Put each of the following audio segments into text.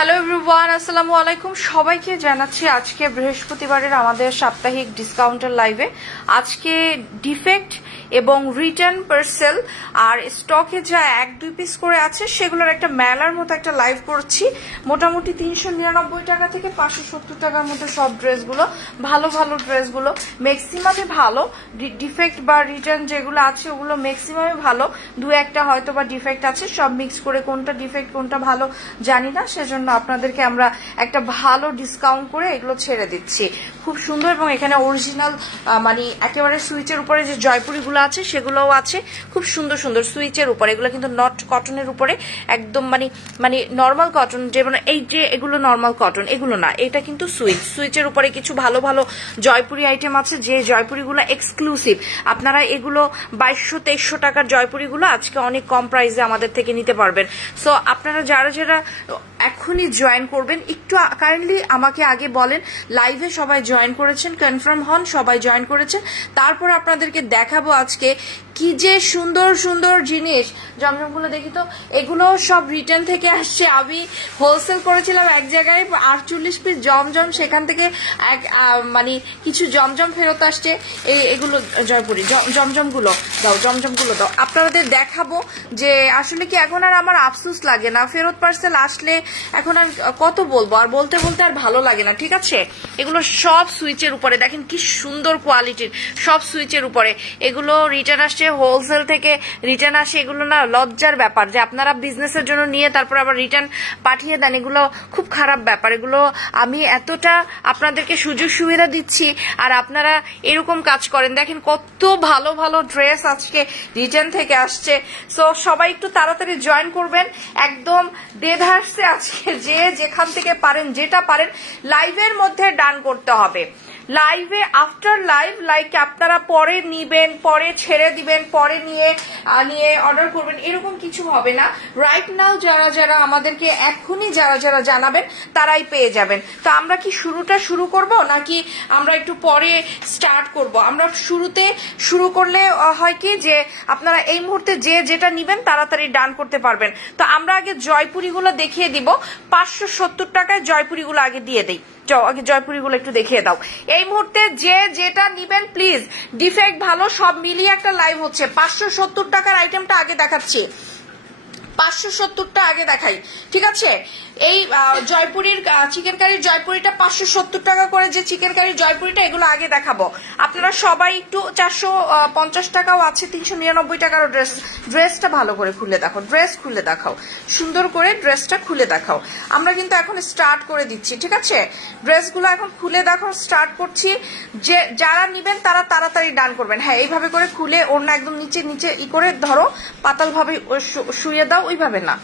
Hello everyone, আসসালামু আলাইকুম। সবাইকে জানাচ্ছি আজকে বৃহস্পতিবারের আমাদের সাপ্তাহিক ডিসকাউন্টের লাইভে। আজকে ডিফেক্ট এবং রিটার্ন পার্সেল আর স্টকে যা 1-2 পিস করে আছে সেগুলোর একটা মেলার মতো একটা লাইভ করছি। মোটামুটি 399 টাকা থেকে 570 টাকার মধ্যে সব ড্রেসগুলো, ভালো ভালো ড্রেসগুলো, ম্যাক্সিমামই ভালো। ডিফেক্ট বা রিটার্ন যেগুলো আছে ওগুলো ম্যাক্সিমামই ভালো, 2-1টা হয়তো বা ডিফেক্ট আছে, সব মিক্স করে কোনটা ডিফেক্ট কোনটা ভালো জানি না, সেজন্য আপনাদেরকে আমরা একটা ভালো ডিসকাউন্ট করে এগুলো ছেড়ে দিচ্ছি। খুব সুন্দর, এবং এখানে অরিজিনাল মানে একেবারে সুইচের উপরে যে জয়পুরিগুলো আছে সেগুলোও আছে, খুব সুন্দর সুন্দর সুইচের উপরে। এগুলো কিন্তু নট কটনের উপরে, একদম মানে নর্মাল কটন, যেমন এই যে এগুলো নর্মাল কটন, এগুলো না, এটা কিন্তু সুইচের উপরে কিছু ভালো ভালো জয়পুরি আইটেম আছে, যে জয়পুরিগুলো এক্সক্লুসিভ। আপনারা এগুলো 2200-2300 টাকার জয়পুরিগুলো আজকে অনেক কম প্রাইসে আমাদের থেকে নিতে পারবেন। সো আপনারা যারা যারা এখনই জয়েন করবেন, একটু কাইন্ডলি আমাকে আগে বলেন লাইভে সবাই জয়েন করেছেন, কনফার্ম হন সবাই জয়েন করেছেন, তারপর আপনাদেরকে দেখাবো আজকে কি যে সুন্দর সুন্দর জিনিস। জমজমগুলো দেখি তো, এগুলো সব রিটার্ন থেকে আসছে। আমি হোলসেল করেছিলাম এক জায়গায় 48 পিস জমজম, সেখান থেকে মানে কিছু জমজম ফেরত আসছে। এগুলো জয়পুরি জমজমগুলো দাও, জমজমগুলো দাও। আপনাদের দেখাবো যে আসলে কি এখন আর আমার আফসোস লাগে না, ফেরত পার্সেল আসলে এখন আর কত বলবো, আর বলতে বলতে আর ভালো লাগে না। ঠিক আছে, এগুলো সব সুইচের উপরে, দেখেন কি সুন্দর কোয়ালিটির, সব সুইচের উপরে। এগুলো রিটার্ন আসছে হোলসেল থেকে, রিটার্ন আসে, এগুলো না লজ্জার ব্যাপার যে আপনারা বিজনেসের জন্য নিয়ে তারপর আবার রিটার্ন পাঠিয়ে দেন, এগুলো খুব খারাপ ব্যাপার। এগুলো আমি এতটা আপনাদেরকে সুযোগ সুবিধা দিচ্ছি আর আপনারা এরকম কাজ করেন। দেখেন কত ভালো ভালো ড্রেস আজকে রিটার্ন থেকে আসছে। সো সবাই একটু তাড়াতাড়ি জয়েন করবেন, একদম দেধা আসছে আজকে। যে যেখান থেকে পারেন, যেটা পারেন লাইভের মধ্যে ডান করতে হবে। লাইভে আফটার লাইভ, লাইক আপনারা পরে নিবেন, পরে ছেড়ে দিবেন, পরে নিয়ে অর্ডার করবেন, এরকম কিছু হবে না। রাইট নাও যারা যারা আমাদেরকে এখনই যারা যারা জানাবেন তারাই পেয়ে যাবেন। তো আমরা কি শুরুটা শুরু করব নাকি আমরা একটু পরে স্টার্ট করব? আমরা শুরুতে শুরু করলে হয় কি যে আপনারা এই মুহূর্তে যে যেটা নিবেন তাড়াতাড়ি ডান করতে পারবেন। তো আমরা আগে জয়পুরিগুলো দেখিয়ে দিব। 570 টাকায় জয়পুরিগুলো আগে দিয়ে দেই। আগে জয়পুরিগুলো একটু দেখিয়ে দাও। এই মুহূর্তে যে যেটা নিবেন প্লিজ, ডিফেক্ট ভালো সব মিলিয়ে একটা লাইভ হচ্ছে। 570 টাকার আইটেমটা আগে দেখাচ্ছি, 570টা আগে দেখাই, ঠিক আছে? এই জয়পুরির চিকেন কারির জয়পুরিটা 570 টাকা করে, যে চিকেন কারির জয়পুরিটা, এগুলো আগে দেখাবো। আপনারা সবাই একটু 450 টাকাও আছে, 399 টাকারও ড্রেসটা ভালো করে খুলে দেখো, ড্রেস খুলে দেখাও, সুন্দর করে ড্রেসটা খুলে দেখাও। আমরা কিন্তু এখন স্টার্ট করে দিচ্ছি, ঠিক আছে? ড্রেসগুলো এখন খুলে দেখো, স্টার্ট করছি। যে যারা নিবেন তারা তাড়াতাড়ি ডান করবেন। হ্যাঁ, এইভাবে করে খুলে ওড়না একদম নিচে নিচে করে ধরো, পাতাল ভাবে শুয়ে দাও, ওইভাবে না,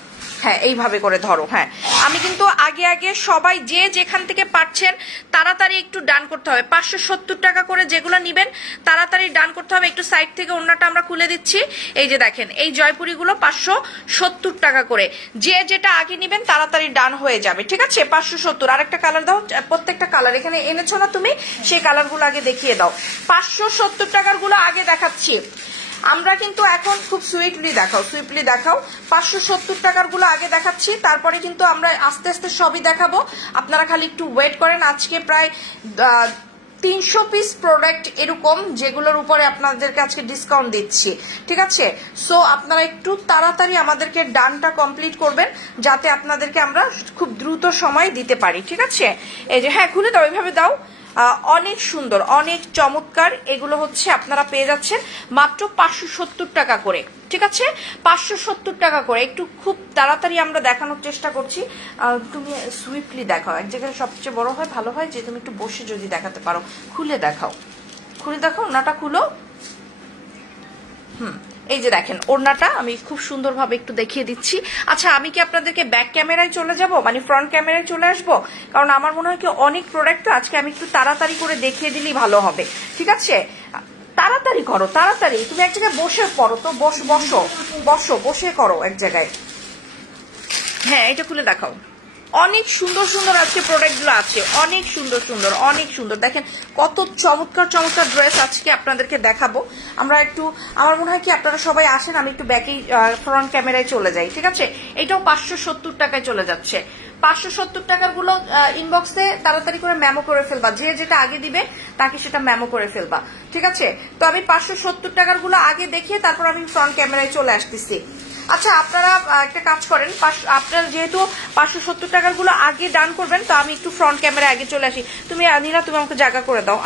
হ্যাঁ এইভাবে করে ধরো। হ্যাঁ, আমি কিন্তু আগে আগে সবাই যে যেখান থেকে পাচ্ছেন তাড়াতাড়ি একটু ডান করতে হবে। 570 টাকা করে যেগুলো নিবেন তাড়াতাড়ি ডান করতে হবে। একটু সাইড থেকে ওড়নাটা আমরা খুলে দিচ্ছি। এই যে দেখেন, এই জয়পুরিগুলো 570 টাকা করে, যে যেটা আগে নিবেন তাড়াতাড়ি ডান হয়ে যাবে, ঠিক আছে? 570। আরেকটা কালার দাও, প্রত্যেকটা কালার এখানে এনেছো না তুমি, সেই কালারগুলো আগে দেখিয়ে দাও। 570 টাকার গুলো আগে দেখাচ্ছি আমরা, কিন্তু এখন খুব সুইফটলি দেখাও, সুইফটলি দেখাও। 570 টাকার গুলো আগে দেখাচ্ছি, তারপরে কিন্তু আমরা আস্তে আস্তে সবই দেখাবো। আপনারা খালি একটু ওয়েট করেন। আজকে প্রায় 300 পিস প্রোডাক্ট এরকম, যেগুলোর উপরে আপনাদেরকে আজকে ডিসকাউন্ট দিচ্ছি, ঠিক আছে? সো আপনারা একটু তাড়াতাড়ি আমাদেরকে ডানটা কমপ্লিট করবেন, যাতে আপনাদেরকে আমরা খুব দ্রুত সময় দিতে পারি, ঠিক আছে? এই যে, হ্যাঁ খুলে দাও, এইভাবে দাও। অনেক সুন্দর, অনেক চমৎকার। এগুলো হচ্ছে আপনারা পেয়ে যাচ্ছেন মাত্র 570 টাকা করে, ঠিক আছে? 570 টাকা করে। একটু খুব তাড়াতাড়ি আমরা দেখানোর চেষ্টা করছি। তুমি সুইফটলি দেখাও, এক জায়গায় সবচেয়ে বড় হয়, ভালো হয় যে তুমি একটু বসে যদি দেখাতে পারো। খুলে দেখাও, খুলে দেখাও, ওড়নাটা খুলো। এই যে দেখেন ওড়নাটা আমি খুব সুন্দরভাবে একটু দেখিয়ে দিচ্ছি। আচ্ছা, আমি কি আপনাদেরকে ব্যাক ক্যামেরায় চলে যাব, মানে ফ্রন্ট ক্যামেরায় চলে আসবো? কারণ আমার মনে হয় কি অনেক প্রোডাক্ট তো আজকে আমি একটু তাড়াতাড়ি করে দেখিয়ে দিলেই ভালো হবে, ঠিক আছে? তাড়াতাড়ি করো, তাড়াতাড়ি। তুমি এক জায়গায় বসে পড়ো তো, বসো, বসে করো এক জায়গায়। হ্যাঁ, এটা খুলে দেখাও। অনেক সুন্দর সুন্দর আজকে প্রোডাক্টগুলো আছে, অনেক সুন্দর সুন্দর, অনেক সুন্দর। দেখেন কত চমৎকার চমৎকার ড্রেস আজকে আপনাদেরকে দেখাবো। আমরা একটু, আমার মনে হয় কি আপনারা সবাই আসেন, আমি একটু ব্যাকে ফ্রন্ট ক্যামেরায় চলে যাই, ঠিক আছে? এটাও 570 টাকায় চলে যাচ্ছে। 570 টাকার গুলো ইনবক্সে তাড়াতাড়ি করে মেমো করে ফেলবা, যে যেটা আগে দিবে তাকে সেটা মেমো করে ফেলবা, ঠিক আছে? তো আমি 570 টাকার গুলো আগে দেখিয়ে তারপর আমি ফ্রন্ট ক্যামেরায় চলে আসতেছি। আচ্ছা, আপনারা একটা কাজ করেন, আপনার যেহেতু 570 টাকার গুলো আগে ডান করবেন, তো আমি একটু ফ্রন্ট ক্যামেরা আগে চলে আসি। তুমি নীলা, তুমি আমাকে জায়গা করে দাও,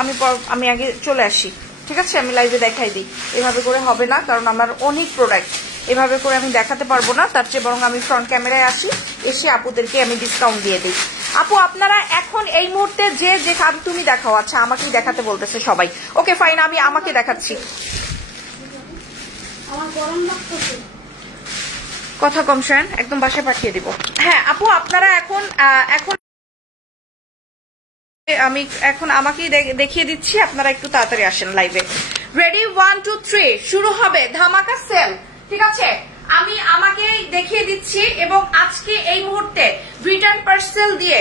আমি আগে চলে আসি, ঠিক আছে? আমি লাইভে দেখাই দিই। এভাবে করে হবে না, কারণ আমার অনেক প্রোডাক্ট, এভাবে করে আমি দেখাতে পারবো না। তার চেয়ে বরং আমি ফ্রন্ট ক্যামেরায় আসি, এসে আপুদেরকে আমি ডিসকাউন্ট দিয়ে দিই। আপু, আপনারা এখন এই মুহূর্তে যে তুমি দেখাও। আচ্ছা, আমাকেই দেখাতে বলতেছে সবাই। ওকে ফাইন, আমি আমাকে দেখাচ্ছি। কথা কম শোনেন, একদম বাসায় পাঠিয়ে দিব। হ্যাঁ আপু, আপনারা এখন আমি আমাকেই দেখিয়ে দিচ্ছি, আপনারা একটু তাড়াতাড়ি আসেন লাইভে। রেডি, 1 2 3 শুরু হবে ধামাকা সেল, ঠিক আছে? আমি আমাকে দেখিয়ে দিচ্ছি, এবং আজকে এই মুহূর্তে রিটার্ন পার্সেল দিয়ে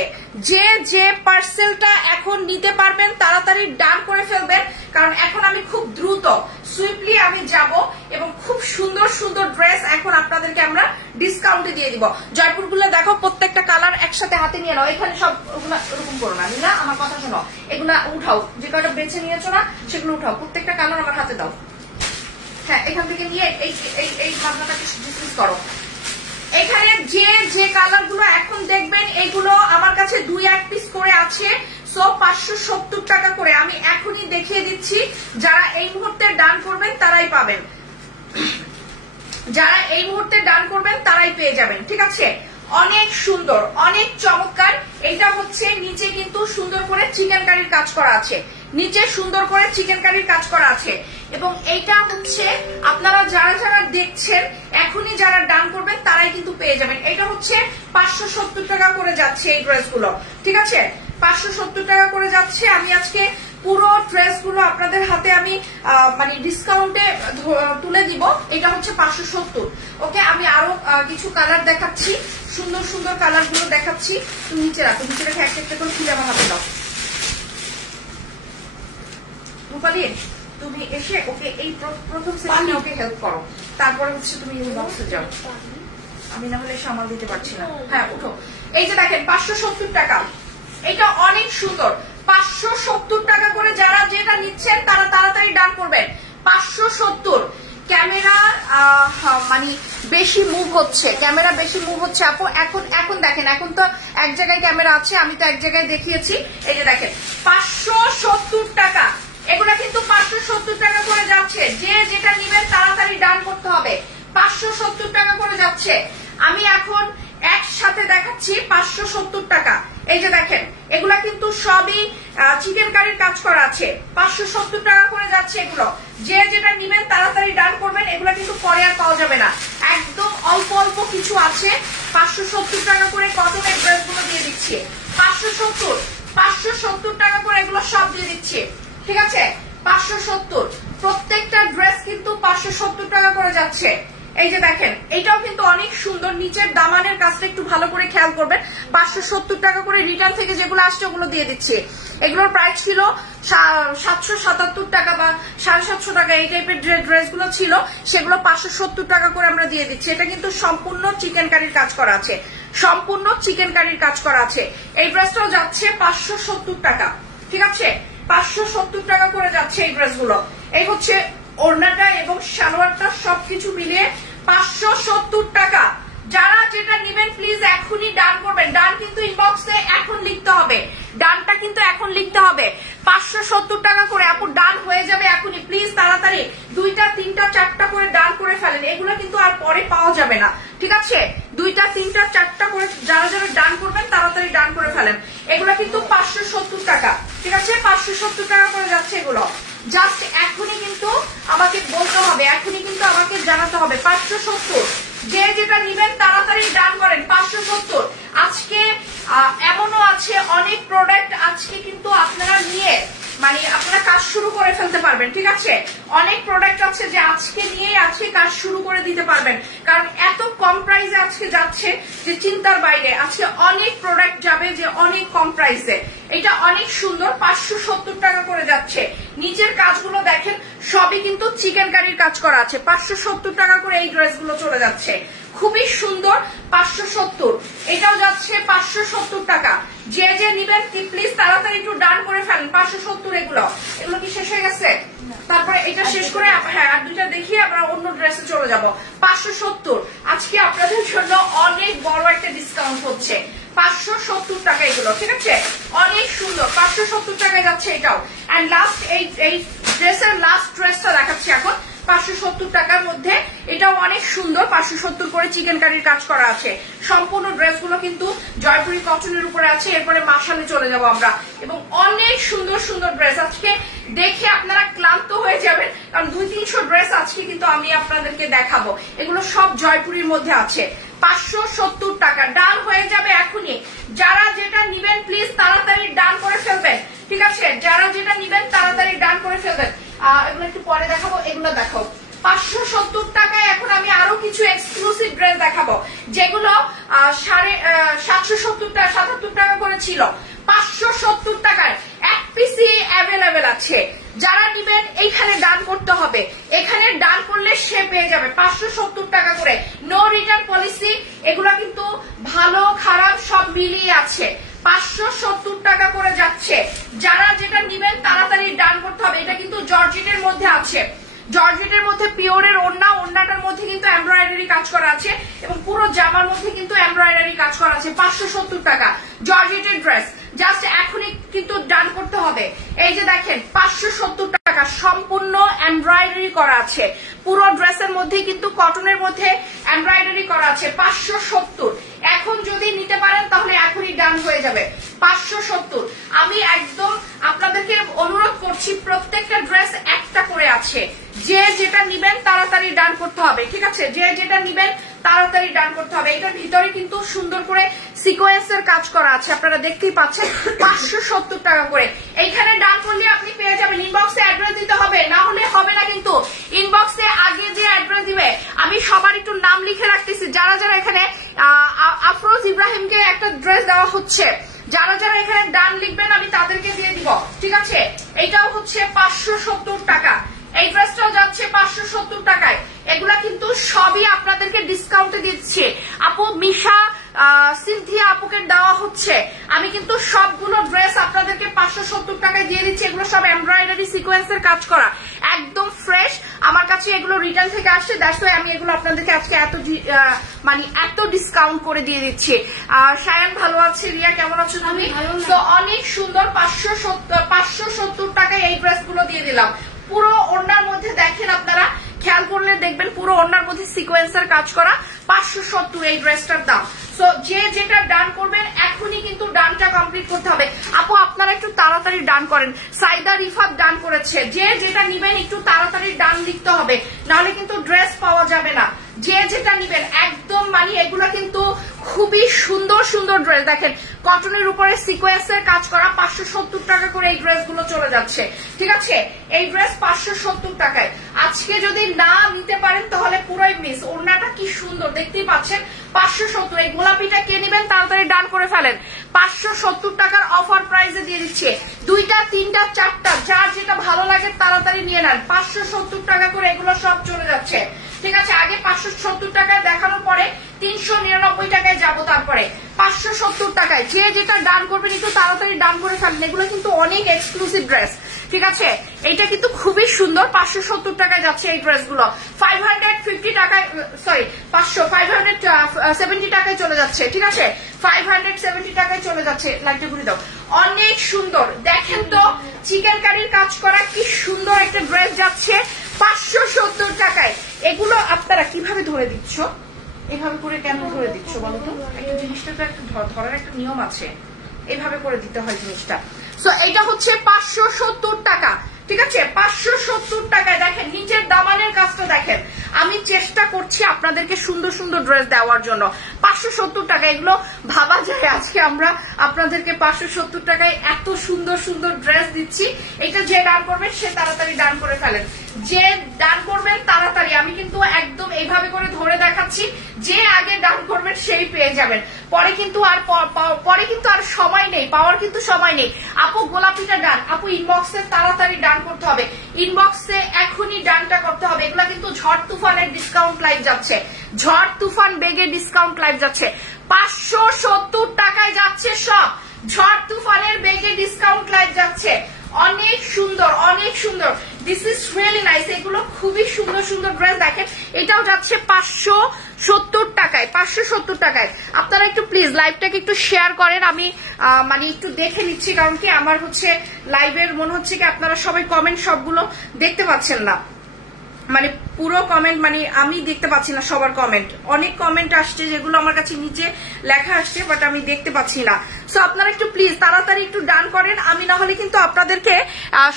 যে পার্সেলটা এখন নিতে পারবেন তাড়াতাড়ি ডান করে ফেলবেন, কারণ এখন আমি খুব দ্রুত সুইফটলি আমি যাব এবং খুব সুন্দর সুন্দর ড্রেস এখন আপনাদেরকে আমরা ডিসকাউন্টে দিয়ে দিব। জয়পুরগুলো দেখো, প্রত্যেকটা কালার একসাথে হাতে নিয়ে নাও। এখানে সব ওরকম করো না, না আমার কথা শোনো, এগুলা উঠাও, যে কয়টা বেছে নিয়েছো না সেগুলো উঠাও, প্রত্যেকটা কালার আমার হাতে দাও। হ্যাঁ, এখান থেকে নিয়ে এই ভাবনাটাকে ডিসমিস করো। এখানে যে কালার গুলো এখন দেখবেন, এগুলো আমার কাছে 2-1 পিস করে আছে। সো 570 টাকা করে আমি এখনই দেখিয়ে দিচ্ছি। যারা এই মুহূর্তে ডান করবেন তারাই পাবেন, যারা এই মুহূর্তে ডান করবেন তারাই পেয়ে যাবেন, ঠিক আছে? অনেক সুন্দর, অনেক চমৎকার। এটা হচ্ছে নিচে কিন্তু সুন্দর করে চিকেন কারির কাজ করা আছে, নিচে সুন্দর করে চিকেন কারির কাজ করা আছে। এবং এইটা হচ্ছে আপনারা যারা দেখছেন এখনই যারা ডান করবেন তারাই কিন্তু পেয়ে যাবেন। এটা হচ্ছে 570 টাকা করে যাচ্ছে এই ড্রেসগুলো, ঠিক আছে? 570 টাকা করে যাচ্ছে। আমি আজকে পুরো ড্রেসগুলো আপনাদের হাতে আমি মানে ডিসকাউন্টে তুলে দিব। এটা হচ্ছে 570। ওকে, আমি আরো কিছু কালার দেখাচ্ছি, সুন্দর সুন্দর কালার গুলো দেখাচ্ছি। তুমি নিচে রাখো, নিচে রেখে একটা করে খুলে আমার হাতে দাও। রূপালী, তুমি এসে ওকে এই প্রথম সেশনে ওকে হেল্প করো, তারপরে হচ্ছে তুমি বক্সে যাও। আমি না হলে সামাল দিতে পারছি না। হ্যাঁ, উঠো। এই যে দেখেন 570 টাকা, এটা অনেক সুন্দর। 570 টাকা করে যারা যেটা নিচ্ছেন তারা তাড়াতাড়ি ডান করবেন। 570। ক্যামেরা মানে বেশি মুভ হচ্ছে, ক্যামেরা বেশি মুভ হচ্ছে আপু। এখন দেখেন, এখন তো এক জায়গায় ক্যামেরা আছে, আমি তো এক জায়গায় দেখিয়েছি। এই যে দেখেন 570 টাকা, এগুলা কিন্তু 570 টাকা করে যাচ্ছে। যে যেটা নিবেন তাড়াতাড়ি ডান করতে হবে। 570 টাকা করে যাচ্ছে। আমি এখন একসাথে দেখাচ্ছি 570 টাকা। এই যে দেখেন, এগুলা কিন্তু সবই চিকেন কারির কাজ করা আছে। 570 টাকা করে যাচ্ছে এগুলো। যে যেটা নিবেন তাড়াতাড়ি ডান করবেন, এগুলা কিন্তু পরে আর পাওয়া যাবে না। একদম অল্প অল্প কিছু আছে। 570 টাকা করে কটনের ড্রেসগুলো দিয়ে দিচ্ছি। 570 টাকা করে এগুলো সব দিয়ে দিচ্ছি, ঠিক আছে? 570 প্রত্যেকটা ড্রেস কিন্তু 570 টাকা করে যাচ্ছে। এই যে দেখেন, এটাও কিন্তু অনেক সুন্দর। নিচের দামানের কাজটা একটু ভালো করে খেয়াল করবেন। 570 টাকা করে রিটার্ন থেকে যেগুলো আসছে ওগুলো দিয়ে দিচ্ছি। এগুলোর প্রাইস ছিল 777 টাকা বা 750 টাকা, এই টাইপের ড্রেসগুলো ছিল, সেগুলো 570 টাকা করে আমরা দিয়ে দিচ্ছি। এটা কিন্তু সম্পূর্ণ চিকেন কারির কাজ করা আছে, সম্পূর্ণ চিকেন কারির কাজ করা আছে। এই ড্রেসটাও যাচ্ছে 570 টাকা, ঠিক আছে? 570 টাকা করে যাচ্ছে এই ড্রেসগুলো। এই হচ্ছে ওড়নাটা এবং সালোয়ারটা, সবকিছু মিলিয়ে 570 টাকা। যারা যেটা নিবেন প্লিজ এখনই ডান করবেন। ডান কিন্তু ইনবক্সে এখন লিখতে হবে, ডানটা কিন্তু এখন লিখতে হবে। 570 টাকা করে আপু ডান হয়ে যাবে এখনই। প্লিজ তাড়াতাড়ি 2টা 3টা 4টা করে ডান করে ফেলেন, এগুলো কিন্তু আর পরে পাওয়া যাবে না, ঠিক আছে? 2টা 3টা 4টা করে যারা যারা ডান করবেন তাড়াতাড়ি ডান করে ফেলেন। এগুলো কিন্তু 570 টাকা, ঠিক আছে? 570 টাকা করে যাচ্ছে এগুলো। জাস্ট এখনই কিন্তু আমাকে বলতে হবে, এখনই কিন্তু আমাকে জানাতে হবে। 570, যে যেটা নিবেন তাড়াতাড়ি ডান করেন। 570। আজকে এমনও আছে অনেক প্রোডাক্ট আজকে কিন্তু আপনারা নিয়ে মানে আপনারা কাজ শুরু করে ফেলতে পারবেন, ঠিক আছে? অনেক প্রোডাক্ট আছে যে আজকে নিয়েই আজকে কাজ শুরু করে দিতে পারবেন, কারণ এত কম প্রাইসে আজকে যাচ্ছে যে চিন্তার বাইরে। আজকে অনেক প্রোডাক্ট যাবে যে অনেক কম প্রাইসে। এটা অনেক সুন্দর, 570 টাকা করে যাচ্ছে। নিচের কাজগুলো দেখেন, সবই কিন্তু চিকেন কারির কাজ করা আছে। 570 টাকা করে এই ড্রেসগুলো চলে যাচ্ছে, খুবই সুন্দর। 570, এটাও যাচ্ছে 570 টাকা। যে যে নিবেন প্লিজ তাড়াতাড়ি একটু ডান করে ফেলেন। 570 এগুলো কি শেষ হয়ে গেছে? তারপরে এটা শেষ করে হ্যাঁ আর দুইটা দেখিয়ে আমরা অন্য ড্রেসে চলে যাব। 570 আজকে আপনাদের জন্য অনেক বড় একটা ডিসকাউন্ট হচ্ছে। 570 টাকা এগুলো, ঠিক আছে? অনেক সুন্দর, 570 টাকায় যাচ্ছে এটাও। এন্ড লাস্ট এই ড্রেসের লাস্ট ড্রেসটা দেখাচ্ছি এখন 570 টাকার মধ্যে। এটাও অনেক সুন্দর, 570 করে চিকেন কারির কাজ করা আছে। সম্পূর্ণ ড্রেসগুলো কিন্তু জয়পুরি কটনের উপরে আছে। এরপরে মাশালে চলে যাব আমরা, এবং অনেক সুন্দর সুন্দর ড্রেস আজকে দেখে আপনারা ক্লান্ত হয়ে যাবেন, কারণ 200-300 ড্রেস আজকে কিন্তু আমি আপনাদেরকে দেখাবো। এগুলো সব জয়পুরির মধ্যে আছে। 570 টাকা ডান হয়ে যাবে এখনই। যারা যেটা নিবেন প্লিজ তাড়াতাড়ি ডান করে ফেলবেন, ঠিক আছে? যারা যেটা নিবেন তাড়াতাড়ি ডান করে ফেলবেন। এগুলো একটু পরে দেখাবো, এগুলো দেখো 570 টাকায়। এখন আমি আরো কিছু এক্সক্লুসিভ ড্রেস দেখাবো যেগুলো 770 টাকা করে ছিল। 570 টাকায় এক পিসি অ্যাভেলেবেল আছে। যারা নিবেন এইখানে ডান করতে হবে, এখানে ডান করলে সে পেয়ে যাবে 570 টাকা করে। নো রিটার্ন পলিসি, এগুলো কিন্তু ভালো খারাপ সব মিলিয়ে আছে। 570 টাকা করে যাচ্ছে। যারা যেটা নিবেন তাড়াতাড়ি ডান করতে হবে। এটা কিন্তু জর্জেটের মধ্যে আছে, জর্জেটের মধ্যে পিওরের ওড়না, ওড়নাটার মধ্যে কিন্তু এমব্রয়ডারি কাজ করা আছে, এবং পুরো জামার মধ্যে কিন্তু এমব্রয়ডারি কাজ করা আছে। 570 টাকা জর্জেটের ড্রেস, জাস্ট এখনই কিন্তু ডান করতে হবে। এই যে দেখেন 570 টাকা সম্পূর্ণ এমব্রয়ডারি করা আছে। পুরো ড্রেসের মধ্যে কিন্তু কটনের মধ্যে এমব্রয়ডারি করা আছে। 570 এখন যদি নিতে পারেন তাহলে এখনই ডান হয়ে যাবে। 570 আমি একদম আপনাদেরকে অনুরোধ করছি, প্রত্যেকটা ড্রেস একটা করে আছে। যে যেটা নিবেন তাড়াতাড়ি ডান করতে হবে, ঠিক আছে? যে যেটা নিবেন তাড়াতাড়ি ডান করতে হবে। এটার ভিতরে কিন্তু সুন্দর করে সিকোয়েন্সের কাজ করা আছে, আপনারা দেখতেই পাচ্ছেন। 570 টাকা করে এইখানে ডান করলে আপনি পেয়ে যাবেন। ইনবক্সে অ্যাড্রেস দিতে হবে, না হলে হবে না কিন্তু। ইনবক্সে আগে যে অ্যাড্রেস দিবে আমি সবার একটু নাম লিখে রাখতেছি। যারা যারা এখানে আফরোজ ইব্রাহিমকে একটা ড্রেস দেওয়া হচ্ছে, যারা যারা এখানে ডান লিখবেন আমি তাদেরকে দিয়ে দিব, ঠিক আছে? এটাও হচ্ছে 570 টাকা। এই ড্রেসটাও যাচ্ছে 570 টাকায়। এগুলা কিন্তু সবই আপনাদেরকে ডিসকাউন্টে দিচ্ছে। আপু মিশা সিনথিয়া আপুকে দেওয়া হচ্ছে। আমি কিন্তু সবগুলো ড্রেস আপনাদেরকে 570 টাকায় দিয়ে দিচ্ছি। এগুলো সব এমব্রয়ডারি সিকোয়েন্সের কাজ করা, একদম ফ্রেশ। আমার কাছে এগুলো রিটার্ন থেকে আসছে, দ্যাটস ওয়াই আমি এগুলো আপনাদেরকে আজকে এত ডিসকাউন্ট করে দিয়ে দিচ্ছি। সায়ান ভালো আছে, রিয়া কেমন আছো তুমি? তো অনেক সুন্দর 570 টাকায় এই ড্রেসগুলো দিয়ে দিলাম। পুরো ওড়নার মধ্যে দেখেন, আপনারা খেয়াল করলে দেখবেন পুরো ওড়নার মধ্যে সিকোয়েন্সের কাজ করা। 570 এই ড্রেসটার দাম। সো যে যেটা ডান করবেন এখনই কিন্তু ডানটা কমপ্লিট করতে হবে। আপু আপনারা একটু তাড়াতাড়ি ডান করেন। সাইদা রিফাত ডান করেছে। যে যেটা নিবেন একটু তাড়াতাড়ি ডান লিখতে হবে, নাহলে কিন্তু ড্রেস পাওয়া যাবে না। যে যেটা নিবেন একদম এগুলো কিন্তু খুবই সুন্দর সুন্দর ড্রেস। দেখেন কটনের উপরে সিকোয়েন্সের কাজ করা। 570 টাকা করে এই ড্রেসগুলো চলে যাচ্ছে, ঠিক আছে? এই ড্রেস 570 টাকায়। আজকে যদি না নিতে পারেন তাহলে পুরোই মিস। ওড়নাটা কি সুন্দর দেখতেই পাচ্ছেন। 570 এই গোলাপিটা কে নিবেন তাড়াতাড়ি ডান করে ফেলেন। 570 টাকার অফার প্রাইসে দিয়ে দিচ্ছে। 2টা 3টা 4টা যার যেটা ভালো লাগে তাড়াতাড়ি নিয়ে নেন। 570 টাকা করে এগুলো সব চলে যাচ্ছে, ঠিক আছে? আগে 570 টাকায় দেখানোর পরে 399 টাকায় যাবো, তারপরে 570 টাকায়। যে যেটা ডান করবেন একটু তাড়াতাড়ি ডান করে ফেলেন। এগুলো কিন্তু অনেক এক্সক্লুসিভ ড্রেস, ঠিক আছে? এইটা কিন্তু খুবই সুন্দর। 570 টাকায় যাচ্ছে এই ড্রেসগুলো। 550 টাকায়, সরি 570 টাকায় চলে যাচ্ছে, ঠিক আছে? 570 টাকায় চলে যাচ্ছে। লাইটটা ঘুরে দাও। অনেক সুন্দর দেখেন তো, চিকেন কারির কাজ করা কি সুন্দর একটা ড্রেস যাচ্ছে 570 টাকায়। এগুলো আপনারা কিভাবে ধরে দিচ্ছ? এভাবে করে কেন ধরে দিচ্ছ বলো তো? একটা জিনিসটা তো একটা ধরার একটা নিয়ম আছে, এইভাবে করে দিতে হয় জিনিসটা। সো এইটা হচ্ছে 570 টাকা, ঠিক আছে? 570 টাকায় দেখেন নিচের দামানের কাজটা দেখেন। আমি চেষ্টা করছি আপনাদেরকে সুন্দর সুন্দর ড্রেস দেওয়ার জন্য। 570 টাকা এগুলো ভাবা যায় আজকে আমরা আপনাদেরকে 570 টাকায় এত সুন্দর সুন্দর ড্রেস দিচ্ছি। এটা যে ডান করবে সে তাড়াতাড়ি ডান করে ফেলেন। যে ডান করবেন তাড়াতাড়ি, আমি কিন্তু একদম এইভাবে করে ধরে দেখাচ্ছি, যে আগে ডান করবেন সেই পেয়ে যাবেন। পরে কিন্তু আর সময় নেই, পাওয়ার কিন্তু সময় নেই। আপু গোলাপিটা ডান, আপু ইনবক্সে তাড়াতাড়ি ডান করতে হবে, ইনবক্সে এখনই ডানটা করতে হবে। এগুলা কিন্তু ঝড় তুফানের ডিসকাউন্ট লাইভ যাচ্ছে, ঝড় তুফান বেগে ডিসকাউন্ট লাইভ যাচ্ছে, 570 টাকায় যাচ্ছে সব, ঝড় তুফানের বেগে ডিসকাউন্ট লাইভ যাচ্ছে। অনেক সুন্দর, অনেক সুন্দর, দিস ইজ রিয়েলি নাইস। এগুলো খুবই সুন্দর সুন্দর ড্রেস। দেখেন এটাও যাচ্ছে 570 টাকায়, 570 টাকায়। আপনারা একটু প্লিজ লাইভটাকে একটু শেয়ার করেন, আমি মানে একটু দেখে নিচ্ছি, কারণ কি আমার হচ্ছে লাইভের মনে হচ্ছে কি আপনারা সবাই কমেন্ট সবগুলো দেখতে পাচ্ছেন না, মানে পুরো কমেন্ট মানে আমি দেখতে পাচ্ছি না সবার কমেন্ট। অনেক কমেন্ট আসছে যেগুলো আমার কাছে নিচে লেখা আসছে, বাট আমি দেখতে পাচ্ছি না। সো আপনারা একটু প্লিজ তাড়াতাড়ি একটু ডান করেন, আমি না হলে কিন্তু আপনাদেরকে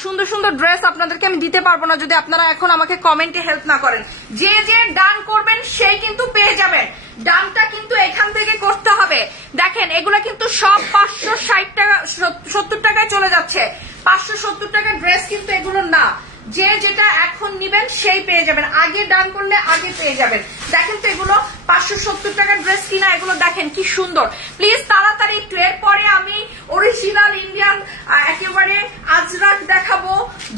সুন্দর সুন্দর ড্রেস আপনাদেরকে আমি দিতে পারবো না যদি আপনারা এখন আমাকে কমেন্টে হেল্প না করেন। যে যে ডান করবেন সেই কিন্তু পেয়ে যাবেন, ডানটা কিন্তু এখান থেকে করতে হবে। দেখেন এগুলা কিন্তু সব 560 টাকা 70 টাকায় চলে যাচ্ছে, 570 টাকার ড্রেস কিন্তু এগুলো না। যে যেটা এখন নিবেন সেই পেয়ে যাবেন, আগে ডান করলে আগে পেয়ে যাবেন। দেখেন তো এগুলো 570 টাকার ড্রেস কিনা, এগুলো দেখেন কি সুন্দর। প্লিজ তাড়াতাড়ি একটু, এরপরে আমি অরিজিনাল ইন্ডিয়ান একেবারে আজরাক দেখাবো,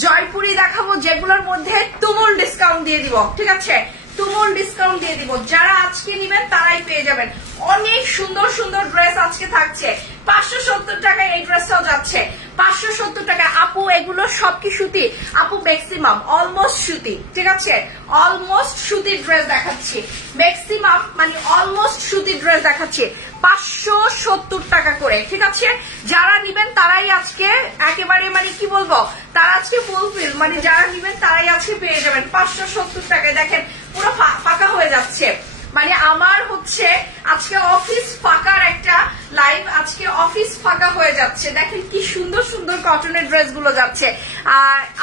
জয়পুরি দেখাবো, যেগুলোর মধ্যে তুমুল ডিসকাউন্ট দিয়ে দিব, ঠিক আছে, তুমুল ডিসকাউন্ট দিয়ে দিব। যারা আজকে নিবেন তারাই পেয়ে যাবেন। অনেক সুন্দর সুন্দর ড্রেস আজকে থাকছে, 570 টাকায় এই ড্রেসটাও যাচ্ছে 570 টাকা। আপু এগুলো সব কি সুতি? আপু ম্যাক্সিমাম অলমোস্ট সুতি, ঠিক আছে, অলমোস্ট সুতির ড্রেস দেখাচ্ছি, ম্যাক্সিমাম মানে অলমোস্ট সুতির ড্রেস দেখাচ্ছি 570 টাকা করে, ঠিক আছে। যারা নিবেন তারাই আজকে একেবারে মানে কি বলবো, তারা আজকে ফুলফিল, মানে যারা নিবেন তারাই আজকে পেয়ে যাবেন 570 টাকায়। দেখেন পুরো ফাঁকা হয়ে যাচ্ছে, মানে আমার হচ্ছে আজকে অফিস ফাঁকার একটা লাইভ, আজকে অফিস ফাঁকা হয়ে যাচ্ছে। দেখেন কি সুন্দর সুন্দর কটনের ড্রেস গুলো যাচ্ছে।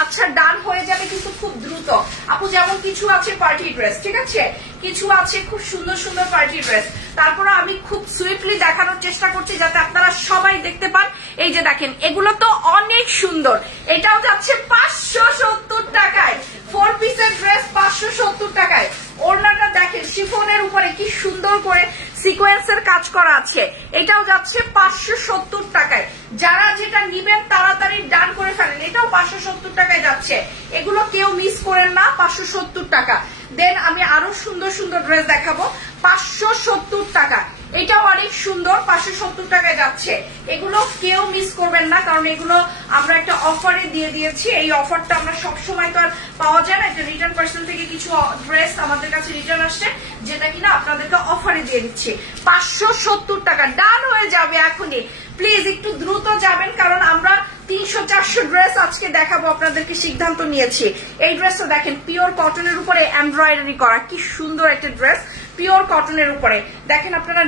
আচ্ছা ডান হয়ে যাবে কিন্তু খুব দ্রুত আপু, যেমন কিছু আছে পার্টি ড্রেস, ঠিক আছে, কিছু আছে খুব সুন্দর সুন্দর পার্টি ড্রেস। তারপরে আমি খুব সুইফটলি দেখানোর চেষ্টা করছি যাতে আপনারা সবাই দেখতে পান। এই যে দেখেন এগুলো তো অনেক সুন্দর, এটাও যাচ্ছে 570 টাকায়, 4 পিসের ড্রেস 570 টাকায়। ওড়নাটা দেখেন শিফনের উপরে কি সুন্দর করে সিকোয়েন্সের কাজ করা আছে, এটাও যাচ্ছে 570 টাকায়। যারা যেটা নিবেন তাড়াতাড়ি ডান করে ফেলেন, এটাও 570 টাকায় যাচ্ছে, এগুলো কেউ মিস করেন না, 570 টাকা। দেন আমি আরো সুন্দর সুন্দর ড্রেস দেখাবো 570 টাকা, এটাও অনেক সুন্দর 570 টাকায় যাচ্ছে। এগুলো কেউ মিস করবেন না, কারণ এগুলো আমরা একটা অফারে দিয়ে দিয়েছি। এই অফারটা আমরা সবসময় তো আর পাওয়া যায় না, একটা রিটার্ন পার্সেন্ট থেকে কিছু ড্রেস আমাদের কাছে রিটার্ন আসছে, যেটা কিনা আপনাদেরকে অফারে দিয়ে দিচ্ছি 570 টাকা। ডান হয়ে যাবে এখনই, প্লিজ একটু দ্রুত যাবেন, কারণ আমরা 300-400 ড্রেস আজকে দেখাবো আপনাদেরকে সিদ্ধান্ত নিয়েছি। এই ড্রেসটা দেখেন পিওর কটনের উপরে এমব্রয়ডারি করা, কি সুন্দর একটা ড্রেস, পিওর কটনের উপরে। দেখেন আপনারা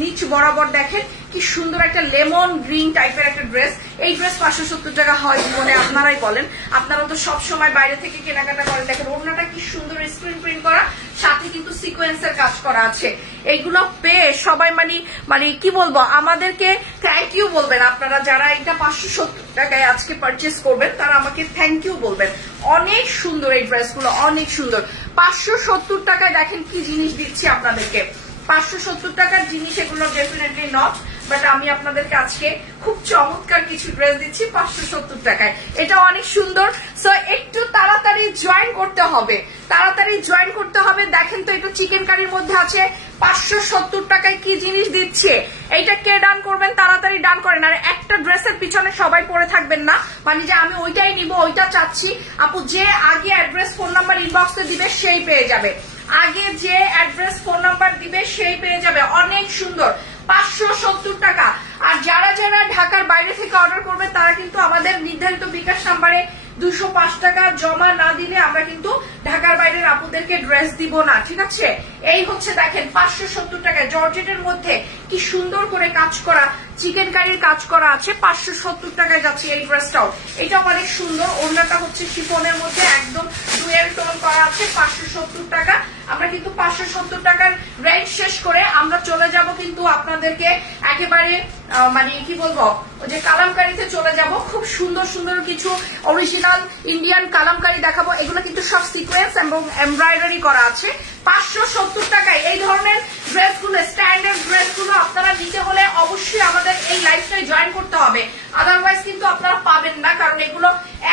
নিচ বরাবর দেখেন কি সুন্দর একটা লেমন গ্রিন টাইপের একটা ড্রেস। এই ড্রেস 570 টাকা হয় জীবনে, আপনারাই বলেন, আপনারা তো সব সময় বাইরে থেকে কেনাকাটা করেন। দেখেন ওড়নাটা কি সুন্দর স্ক্রিন প্রিন্ট করা, সাথে কিন্তু সিকোয়েন্সের কাজ করা আছে। এইগুলো পেয়ে সবাই মানে কি বলবো, আমাদেরকে থ্যাংক ইউ বলবেন। আপনারা যারা এটা 570 টাকায় আজকে পারচেস করবেন তারা আমাকে থ্যাংক ইউ বলবেন। অনেক সুন্দর এই ড্রেসগুলো, অনেক সুন্দর। 570 টাকায় দেখেন কি জিনিস দিচ্ছি আপনাদেরকে, 570 টাকার জিনিস এগুলো ডেফিনেটলি নট, বাট আমি আপনাদেরকে আজকে খুব চমৎকার কিছু ড্রেস দিচ্ছি 570 টাকায়, এটা অনেক সুন্দর। সো একটু তাড়াতাড়ি জয়েন করতে হবে, তাড়াতাড়ি জয়েন করতে হবে। দেখেন তো এটা চিকেন কারির মধ্যে আছে 570 টাকায় কি জিনিস দিচ্ছে, এইটা কে ডান করবেন তাড়াতাড়ি ডান করেন। আর একটা ড্রেসের পিছনে সবাই পড়ে থাকবেন না, মানে যে আমি ওইটাই নিব ওইটা চাচ্ছি। আপু যে আগে অ্যাড্রেস ফোন নাম্বার ইনবক্সে দিবে সেই পেয়ে যাবে, আগে যে অ্যাড্রেস ফোন নাম্বার দিবে সেই পেয়ে যাবে। অনেক সুন্দর 570 টাকা। আর যারা যারা ঢাকার বাইরে থেকে অর্ডার করবে তারা কিন্তু আমাদের নির্ধারিত বিকাশ নাম্বারে 205 টাকা জমা না দিলে আমরা কিন্তু ঢাকার বাইরের আপুদেরকে ড্রেস দিব না, ঠিক আছে। এই হচ্ছে দেখেন 570 টাকায় জর্জেটের মধ্যে কি সুন্দর করে কাজ করা চিকেন কারির কাজ করা আছে, 570 টাকায় যাচ্ছে এই ড্রেসটাও, এটাও অনেক সুন্দর। ওড়নাটা হচ্ছে শিফনের মধ্যে একদম ডুয়েল টোন করা আছে 570 টাকা। আমরা কিন্তু 570 টাকার রেঞ্জ শেষ করে আমরা চলে যাব কিন্তু আপনাদেরকে একেবারে মানে কি বলবো ওই যে কালামকারীতে চলে যাব। খুব সুন্দর সুন্দর কিছু অরিজিনাল ইন্ডিয়ান কালামকারী দেখাবো। এগুলো কিন্তু সব সিকোয়েন্স এবং এমব্রয়ডারি করা আছে। 570 টাকায় এই ধরনের ড্রেসগুলো, স্ট্যান্ডার্ড ড্রেসগুলো আপনারা নিতে হলে অবশ্যই আমাদের এই লাইফটাই জয়েন করতে হবে, আদারওয়াইজ কিন্তু আপনারা পাবেন না, কারণ এগুলো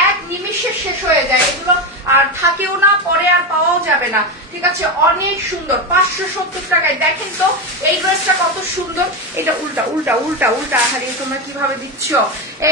এক নিমিষে শেষ হয়ে যায়, এগুলো আর থাকেও না, পরে আর পাওয়াও যাবে না। ঠিক আছে, অনেক সুন্দর 570 টাকায়। দেখেন তো এই ড্রেসটা কত সুন্দর। এটা উল্টা উল্টা উল্টা উল্টা হারিয়ে তোমরা কিভাবে দিচ্ছ।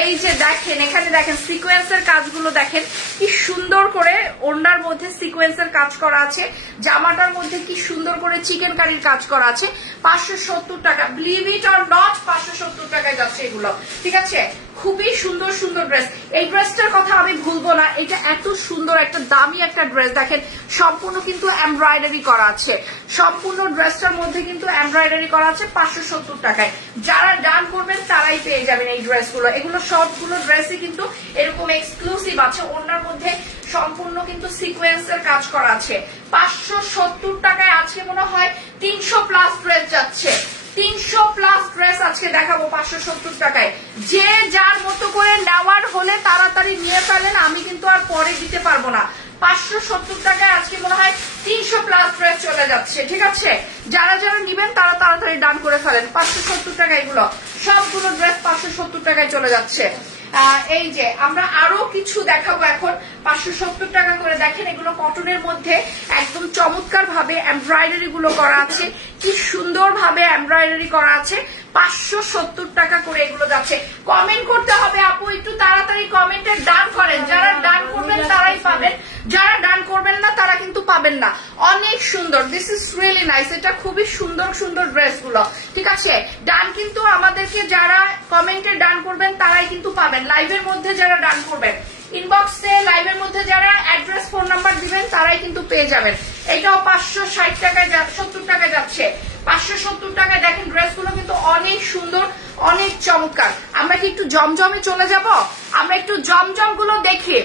এই যে দেখেন, এখানে দেখেন সিকোয়েন্সের কাজগুলো দেখেন কি সুন্দর করে, ওড়নার মধ্যে সিকোয়েন্সের কাজ করা আছে, জামাটার মধ্যে কি সুন্দর করে চিকেন কারির কাজ করা আছে। 570 টাকা, বিলিভ ইট অর নট, 570 টাকায় যাচ্ছে এগুলো। ঠিক আছে, খুবই সুন্দর সুন্দর ড্রেস। এই ড্রেসটার কথা আমি ভুলবো না, এটা এত সুন্দর একটা দামি একটা ড্রেস। দেখেন সম্পূর্ণ কিন্তু এমব্রয়ডারি করা আছে, সম্পূর্ণ ড্রেসটার মধ্যে কিন্তু এমব্রয়ডারি করা আছে 570 টাকায়। যারা ডান করবেন তারাই পেয়ে যাবেন এই ড্রেসগুলো। এগুলো সবগুলো ড্রেসই কিন্তু এরকম এক্সক্লুসিভ আছে, ওনার মধ্যে সম্পূর্ণ কিন্তু সিকোয়েন্সের কাজ করা আছে। 570 টাকায় আজকে মনে হয় 300 প্লাস ড্রেস যাচ্ছে, 300 প্লাস ড্রেস আজকে দেখাবো 570 টাকায়। যে যার মতো করে নেওয়ার হলে তাড়াতাড়ি নিয়ে ফেলেন, আমি কিন্তু আর পরে দিতে পারবো না। 570 টাকায় আজকে মনে হয় 300 প্লাস ড্রেস চলে যাচ্ছে। ঠিক আছে, যারা যারা নিবেন তারা তাড়াতাড়ি ডান করে ফেলেন। 570 টাকা এগুলো সবগুলো ড্রেস 570 টাকায় চলে যাচ্ছে। এই যে আমরা আরো কিছু দেখাবো এখন 570 টাকা করে। দেখেন এগুলো কটনের মধ্যে একদম চমৎকার ভাবে এমব্রয়ডারি গুলো করা আছে, কি সুন্দর ভাবে এমব্রয়ডারি করা আছে। 570 টাকা করে এগুলো যাচ্ছে। কমেন্ট করতে হবে আপু, একটু তাড়াতাড়ি কমেন্টে ডান করেন। যারা ডান করবেন তারাই পাবেন, যারা ডান করবেন না তারা কিন্তু পাবেন না। অনেক সুন্দর, দিস ইজ রিয়েলি নাইস। এটা খুবই সুন্দর সুন্দর ড্রেস গুলো। ঠিক আছে, ডান কিন্তু আমাদেরকে যারা কমেন্টে ডান করবেন তারাই কিন্তু পাবেন। লাইভের মধ্যে যারা ডান করবেন, ইনবক্সে লাইভের মধ্যে যারা অ্যাড্রেস ফোন নাম্বার দিবেন তারাই কিন্তু পেয়ে যাবেন। এটাও 560 টাকায় 70 টাকায় যাচ্ছে। 570 টাকায় দেখেন ড্রেসগুলো কিন্তু অনেক সুন্দর, অনেক চমৎকার। আমরা কি একটু জমজমে চলে যাব? আমরা একটু জমজম গুলো দেখি,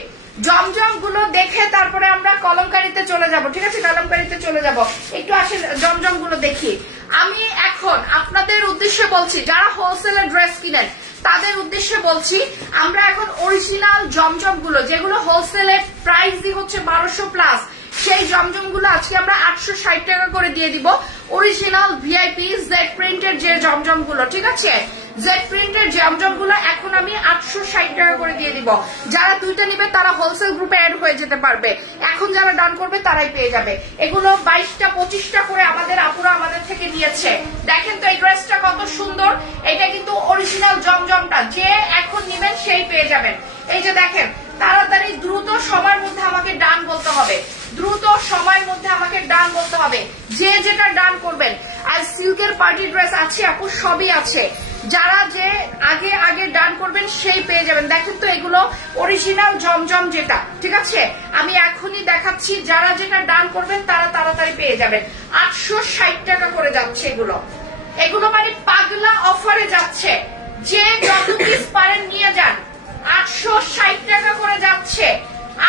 জমজম গুলো দেখে তারপরে আমরা কলমকারীতে চলে যাব। ঠিক আছে, কলমকারীতে চলে যাব। একটু আসেন জমজম গুলো দেখি। আমি এখন আপনাদের উদ্দেশ্যে বলছি, যারা হোলসেলের ড্রেস কিনেন তাদের উদ্দেশ্যে বলছি, আমরা এখন অরিজিনাল জমজম গুলো, যেগুলো হোলসেলের প্রাইস হচ্ছে 1200 প্লাস, সেই জমজম গুলো আজকে আমরা 860 টাকা করে দিয়ে দিব। অরিজিনাল ভিআইপি জেড প্রিন্টের যে জমজম গুলো, ঠিক আছে, জেড প্রিন্টের জমজম গুলো এখন আমি 860 টাকা করে দিয়ে দিব। যারা দুইটা নিবে তারা হোলসেল গ্রুপে অ্যাড হয়ে যেতে পারবে। এখন যারা ডান করবে তারাই পেয়ে যাবে। এগুলো 22টা 25টা করে আমাদের আপুরা আমাদের থেকে নিয়েছে। দেখেন তো এই ড্রেসটা কত সুন্দর। এটা কিন্তু অরিজিনাল জমজমটা, যে এখন নিবেন সেই পেয়ে যাবেন। এই যে দেখেন, তাড়াতাড়ি দ্রুত সময়ের মধ্যে আমাকে ডান বলতে হবে, দ্রুত সময়ের মধ্যে আমাকে ডান বলতে হবে, যে যেটা ডান করবেন। আর সিল্কের পার্টি ড্রেস আছে আপু, সবই আছে। যারা যে আগে আগে ডান করবেন সেই পেয়ে যাবেন। দেখেন তো এগুলো অরিজিনাল জমজম যেটা, ঠিক আছে, আমি এখনই দেখাচ্ছি। যারা যেটা ডান করবেন তারা তাড়াতাড়ি পেয়ে যাবেন। 860 টাকা করে যাচ্ছে এগুলো। এগুলো মানে পাগলা অফারে যাচ্ছে, যে যত পিস পারেন নিয়ে যান। 860 টাকা করে যাচ্ছে,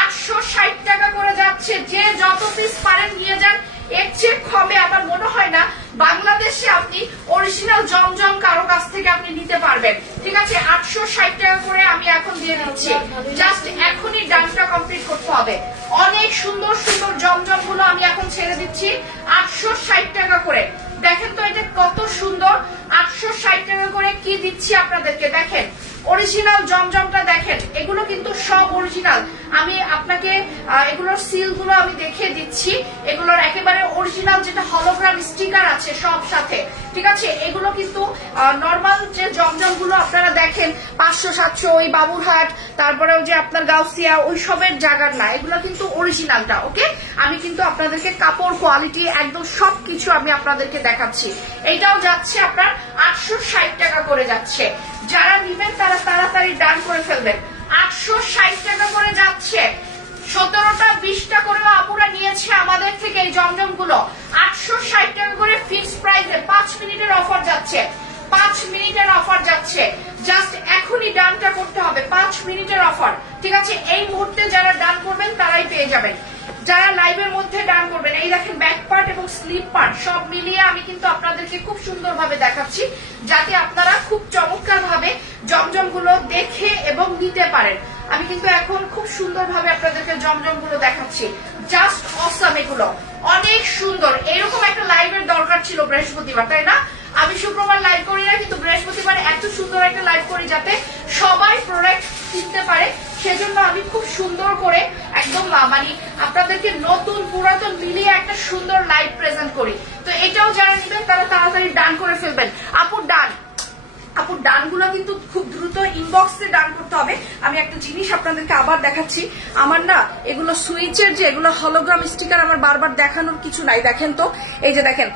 860 টাকা করে যাচ্ছে। যে যত পিস পারেন নিয়ে যান। এর চেয়ে কমে আমার মনে হয় না বাংলাদেশে আপনি অরিজিনাল জমজম কারো কাছ থেকে আপনি নিতে পারবেন। ঠিক আছে, 860 টাকা করে আমি এখন দিয়ে দিচ্ছি। জাস্ট এখনই ডানটা কমপ্লিট করতে হবে। অনেক সুন্দর সুন্দর জমজম গুলো আমি এখন ছেড়ে দিচ্ছি 860 টাকা করে। দেখেন তো এটা কত সুন্দর। 860 টাকা করে কি দিচ্ছি আপনাদেরকে, দেখেন অরিজিনাল জমজমটা দেখেন। এগুলো কিন্তু সব অরিজিনাল। আমি আপনাকে এগুলোর সিল গুলো আমি দেখিয়ে দিচ্ছি। এগুলোর একেবারে অরিজিনাল যেটা হলোগ্রাম স্টিকার আছে সব সাথে। ঠিক আছে, এগুলো কিন্তু নর্মাল যে জমজম গুলো আপনারা দেখেন 500-700 ওই বাবুরহাট, তারপরে ওই যে আপনার গাউসিয়া ওই সবের জায়গার না, এগুলো কিন্তু অরিজিনালটা। ওকে, আমি কিন্তু আপনাদেরকে কাপড় কোয়ালিটি একদম সবকিছু আমি আপনাদেরকে দেখাচ্ছি। এইটাও যাচ্ছে আপনার 860 টাকা করে যাচ্ছে। যারা নিবেন তারা তাড়াতাড়ি ডান করে ফেলবেন। 860 টাকা করে যাচ্ছে। 17টা 20টা করেও আপুরা নিয়েছে আমাদের থেকে এই জমজম গুলো। 860 টাকা করে ফিক্সড প্রাইসে 5 মিনিটের অফার যাচ্ছে, 5 মিনিটের অফার যাচ্ছে। জাস্ট এখনই ডানটা করতে হবে, 5 মিনিটের অফার। ঠিক আছে, এই মুহূর্তে যারা ডান করবেন তারাই পেয়ে যাবেন। যারা লাইভের মধ্যে ডান করবেন, এই দেখেন ব্যাক পার্ট এবং স্লিপ পার্ট সব মিলিয়ে আমি কিন্তু আপনাদেরকে খুব সুন্দরভাবে দেখাচ্ছি, যাতে আপনারা খুব চমৎকার ভাবে জমজম গুলো দেখে এবং নিতে পারেন। আমি কিন্তু এখন খুব সুন্দরভাবে আপনাদেরকে জমজম গুলো দেখাচ্ছি, জাস্ট অসাম, এগুলো অনেক সুন্দর। এরকম একটা লাইভের দরকার ছিল বৃহস্পতিবার, তাই না? আমি শুক্রবার লাইভ করি না, কিন্তু বৃহস্পতিবার এত সুন্দর একটা লাইভ করি যাতে সবাই প্রোডাক্ট কিনতে পারে। সেজন্য আমি খুব সুন্দর করে একদম মানে আপনাদেরকে নতুন পুরাতন মিলিয়ে একটা সুন্দর লাইভ প্রেজেন্ট করি। তো এটাও যারা নেবেন তারা তাড়াতাড়ি ডান করে ফেলবেন। আপুর ডানগুলো কিন্তু খুব দ্রুত ইনবক্সে ডান করতে হবে। আমি একটা জিনিস আপনাদেরকে আবার দেখাচ্ছি, আমার না এগুলো সুইচের যে এগুলো হলোগ্রাম স্টিকার আমার বারবার দেখানোর কিছু নাই। দেখেন তো, এই যে দেখেন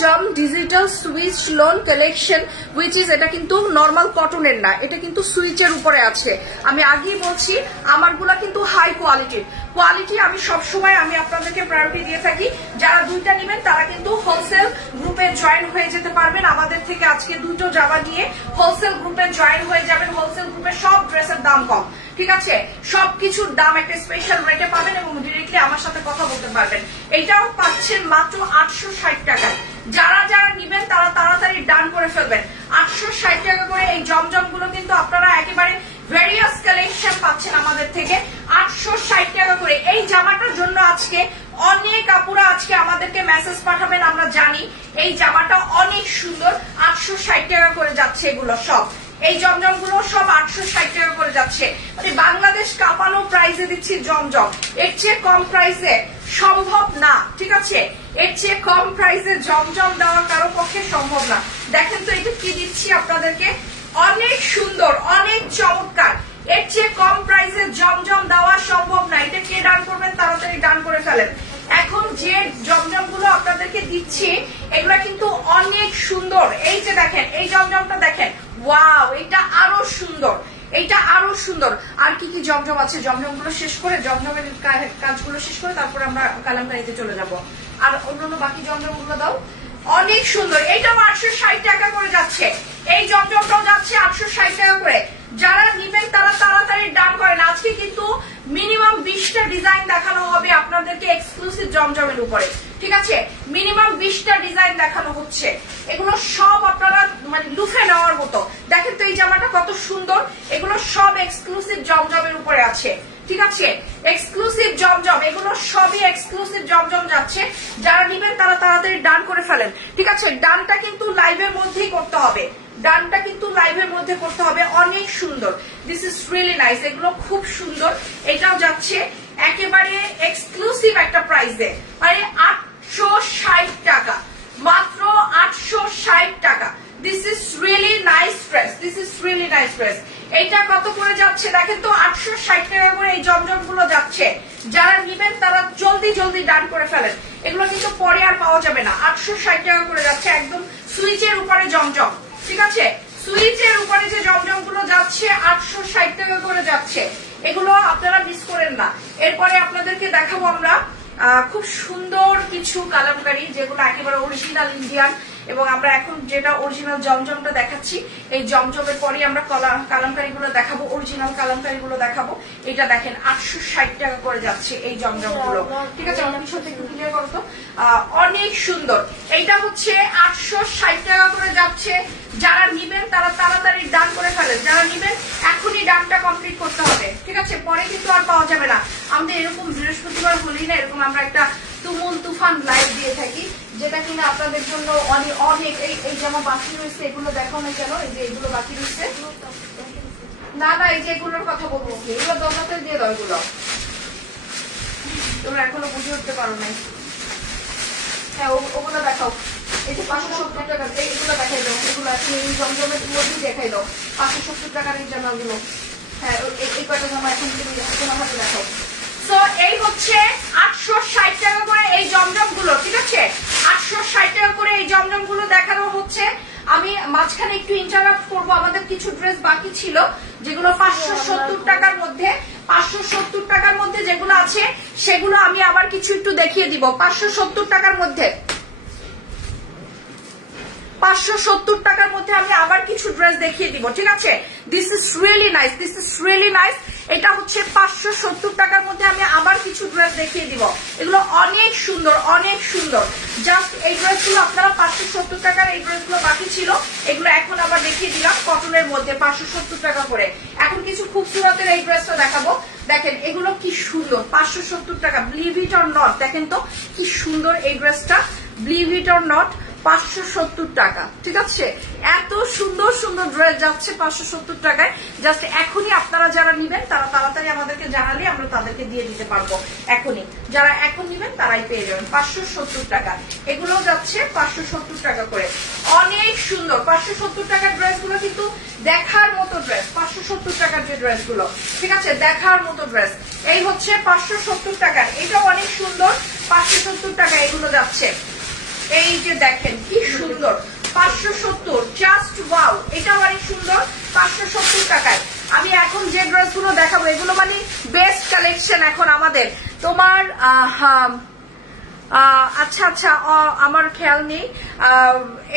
জম digital switch loan collection, which is, এটা কিন্তু নর্মাল কটনের না, এটা কিন্তু সুইচের উপরে আছে। আমি আগেই বলছি আমারগুলা কিন্তু হাই কোয়ালিটি। আমি সবসময় আমি আপনাদেরকে প্রায়োরিটি দিয়ে থাকি। যারা দুইটা নেবেন তারা কিন্তু হোলসেল গ্রুপে জয়েন হয়ে যেতে পারবেন। আমাদের থেকে আজকে দুটো জামা নিয়ে হোলসেল গ্রুপে জয়েন হয়ে যাবেন। হোলসেল গ্রুপে সব ড্রেসের দাম কম, ঠিক আছে? সবকিছুর দাম একটা স্পেশাল রেটে পাবেন এবং ডিরেক্টলি আমার সাথে কথা বলতে পারবেন। এটাও পাচ্ছেন মাত্র 860 টাকায়। যারা নিবেন তারা তাড়াতাড়ি ডান করে ফেলবেন। 860 টাকা করে এই জমজম গুলো কিন্তু আপনারা একেবারে ভেরিয়াস কালেকশন পাচ্ছেন আমাদের থেকে 860 টাকা করে। এই জামাটার জন্য আজকে অনেক আপুরা আজকে আমাদেরকে মেসেজ পাঠাবেন, আমরা জানি। এই জামাটা অনেক সুন্দর, 860 টাকা করে যাচ্ছে। এগুলো সব এই জমজম গুলো সব 860 টাকা করে যাচ্ছে। মানে বাংলাদেশ কাঁপানো প্রাইসে দিচ্ছি জমজম। এর চেয়ে কম প্রাইসে সম্ভব না, ঠিক আছে? এর চেয়ে কম প্রাইসে জমজম দেওয়া কারো পক্ষে সম্ভব না। দেখেন তো এটা কি দিচ্ছি আপনাদেরকে, অনেক সুন্দর, অনেক চমৎকার। এর চেয়ে কম প্রাইসে জমজম দেওয়া সম্ভব না। এটা কে ডান করবেন তাড়াতাড়ি ডান করে ফেলেন। এখন যে জমজম গুলো আপনাদেরকে দিচ্ছি এগুলা কিন্তু অনেক সুন্দর। এই যে দেখেন এই জমজমটা দেখেন, ওয়াও, এটা আরো সুন্দর, এইটা আরো সুন্দর। আর কি কি জমজম আছে, জমজম গুলো শেষ করে, জমজমের কাজগুলো শেষ করে তারপর আমরা কালামকারীতে চলে যাব। আর অন্যান্য বাকি জমজম গুলো দাও, অনেক সুন্দর। এইটাও 860 টাকা করে যাচ্ছে। এই জমজমটাও যাচ্ছে 860 টাকা করে। যারা নিবেন তারা তাড়াতাড়ি ডান করেন। আজকে কিন্তু মিনিমাম 20টা ডিজাইন দেখানো হবে আপনাদেরকে এক্সক্লুসিভ জমজমের উপরে, ঠিক আছে? মিনিমাম 20টা ডিজাইন দেখানো হচ্ছে। এগুলো সব আপনারা মানে লুফে নেওয়ার মতো। দেখেন তো এই জামাটা কত সুন্দর। এগুলো সব এক্সক্লুসিভ জমজমের উপরে আছে, ঠিক আছে? এক্সক্লুসিভ জমজম, এগুলো সবই এক্সক্লুসিভ জমজম যাচ্ছে। যারা নিবেন তারা তাড়াতাড়ি ডান করে ফেলেন, ঠিক আছে? ডানটা কিন্তু লাইভের মধ্যেই করতে হবে, ডানটা কিন্তু লাইভের মধ্যে করতে হবে। অনেক সুন্দর, দিস ইজ রিয়েলি নাইস। এগুলো খুব সুন্দর। এটাও যাচ্ছে একেবারে এক্সক্লুসিভ একটা প্রাইসে, মানে 860 টাকা, মাত্র 860 টাকা। This is really nice dress, this is really nice dress. এইটা কত করে যাচ্ছে দেখেন তো, 860 টাকা করে এই জমজম গুলো যাচ্ছে। যারা নিবেন তারা জলদি ডান করে ফেলেন। এগুলো কিন্তু পরে আর পাওয়া যাবে না। 860 টাকা করে যাচ্ছে, একদম সুইচের উপরে জমজম, ঠিক আছে? সুইচের উপরে যে জমজম গুলো যাচ্ছে 860 টাকা করে যাচ্ছে। এগুলো আপনারা মিস করেন না। এরপরে আপনাদেরকে দেখাবো আমরা খুব সুন্দর কিছু কালামকারী, যেগুলো একেবারে অরিজিনাল ইন্ডিয়ান। এবং আমরা এখন যেটা অরিজিনাল জমজমটা দেখাচ্ছি, এই জমজমের পরে আমরা কালামকারী গুলো দেখাবো, অরিজিনাল কালামকারী গুলো দেখাবো। এটা দেখেন 860 টাকা করে যাচ্ছে এই জমজম গুলো, ঠিক আছে? অনেক সাথে একটু ক্লিয়ার করো তো, অনেক সুন্দর। এইটা হচ্ছে 860 টাকা করে যাচ্ছে। যারা নিবেন তারা তাড়াতাড়ি ডান করে ফেলেন। যারা নিবেন এখনই ডানটা কমপ্লিট করতে হবে, ঠিক আছে? পরে কিন্তু আর পাওয়া যাবে না। আমাদের এরকম বৃহস্পতিবার হলেই না এরকম আমরা একটা তুমুল তুফান লাইভ দিয়ে থাকি, যেটা কিনা আপনাদের জন্য অনেক এই জামা বাকি রয়েছে। এগুলো দেখাও না কেন, এই যে এগুলো বাকি রয়েছে না, এই যে এগুলোর কথা বলবো, এগুলো দরকার দিয়ে দাও। এগুলো তোমরা এখনো বুঝে উঠতে পারো নাই। হ্যাঁ, ওগুলো দেখাও। এই যে 570 টাকা, এইগুলো দেখাই দাও। এগুলো আপনি এই জমজমের মধ্যেই দেখাই দাও 570 টাকার এই জামাগুলো। হ্যাঁ, এই কয়টা জামা এখন তুমি হাতে দেখাও। তো এই হচ্ছে 860 টাকা করে এই জমজম গুলো, ঠিক আছে? 860 টাকা করে এই জমজম গুলো দেখানো হচ্ছে। আমি মাঝখানে একটু ইন্টারাপ্ট করবো, আমাদের কিছু ড্রেস বাকি ছিল যেগুলো 570 টাকার মধ্যে। 570 টাকার মধ্যে যেগুলো আছে সেগুলো আমি আবার কিছু একটু দেখিয়ে দিব। 570 টাকার মধ্যে 570 টাকার মধ্যে আমি আবার কিছু ড্রেস দেখিয়ে দিব, ঠিক আছে? This is really nice, this is really nice. এটা হচ্ছে 570 টাকার মধ্যে আমি আবার কিছু ড্রেস দেখিয়ে দিব। এগুলো অনেক সুন্দর, অনেক সুন্দর। জাস্ট এই ড্রেসগুলো আপনারা 570 টাকার, এই ড্রেসগুলো বাকি ছিল, এগুলো এখন আবার দেখিয়ে দিলাম কটনের মধ্যে 570 টাকা করে। এখন কিছু খুবসুরতের এই ড্রেসটা দেখাবো। দেখেন এগুলো কি সুন্দর, 570 টাকা। বিলিভ ইট অর নট, দেখেন তো কি সুন্দর এই ড্রেসটা। বিলিভ ইট অর নট, 570 টাকা, ঠিক আছে? এত সুন্দর সুন্দর ড্রেস যাচ্ছে 570 টাকায়। জাস্ট এখনই আপনারা যারা নিবেন তারা তাড়াতাড়ি আমাদেরকে জানালে আমরা তাদেরকে দিয়ে দিতে পারবো। এখনই যারা এখন নিবেন তারাই পেয়ে যাবেন 570 টাকা। এগুলো যাচ্ছে 570 টাকা করে, অনেক সুন্দর। 570 টাকার ড্রেসগুলো কিন্তু দেখার মতো ড্রেস, 570 টাকার যে ড্রেসগুলো, ঠিক আছে, দেখার মতো ড্রেস। এই হচ্ছে 570 টাকার, এটাও অনেক সুন্দর। 570 টাকা এগুলো যাচ্ছে। এই যে দেখেন কি সুন্দর, 570, জাস্ট ওয়াও। এটাও অনেক সুন্দর 570 টাকায়। আমি এখন যে ড্রেসগুলো দেখাবো এগুলো মানে বেস্ট কালেকশন এখন আমাদের। তোমার আচ্ছা আচ্ছা আমার খেয়াল নেই।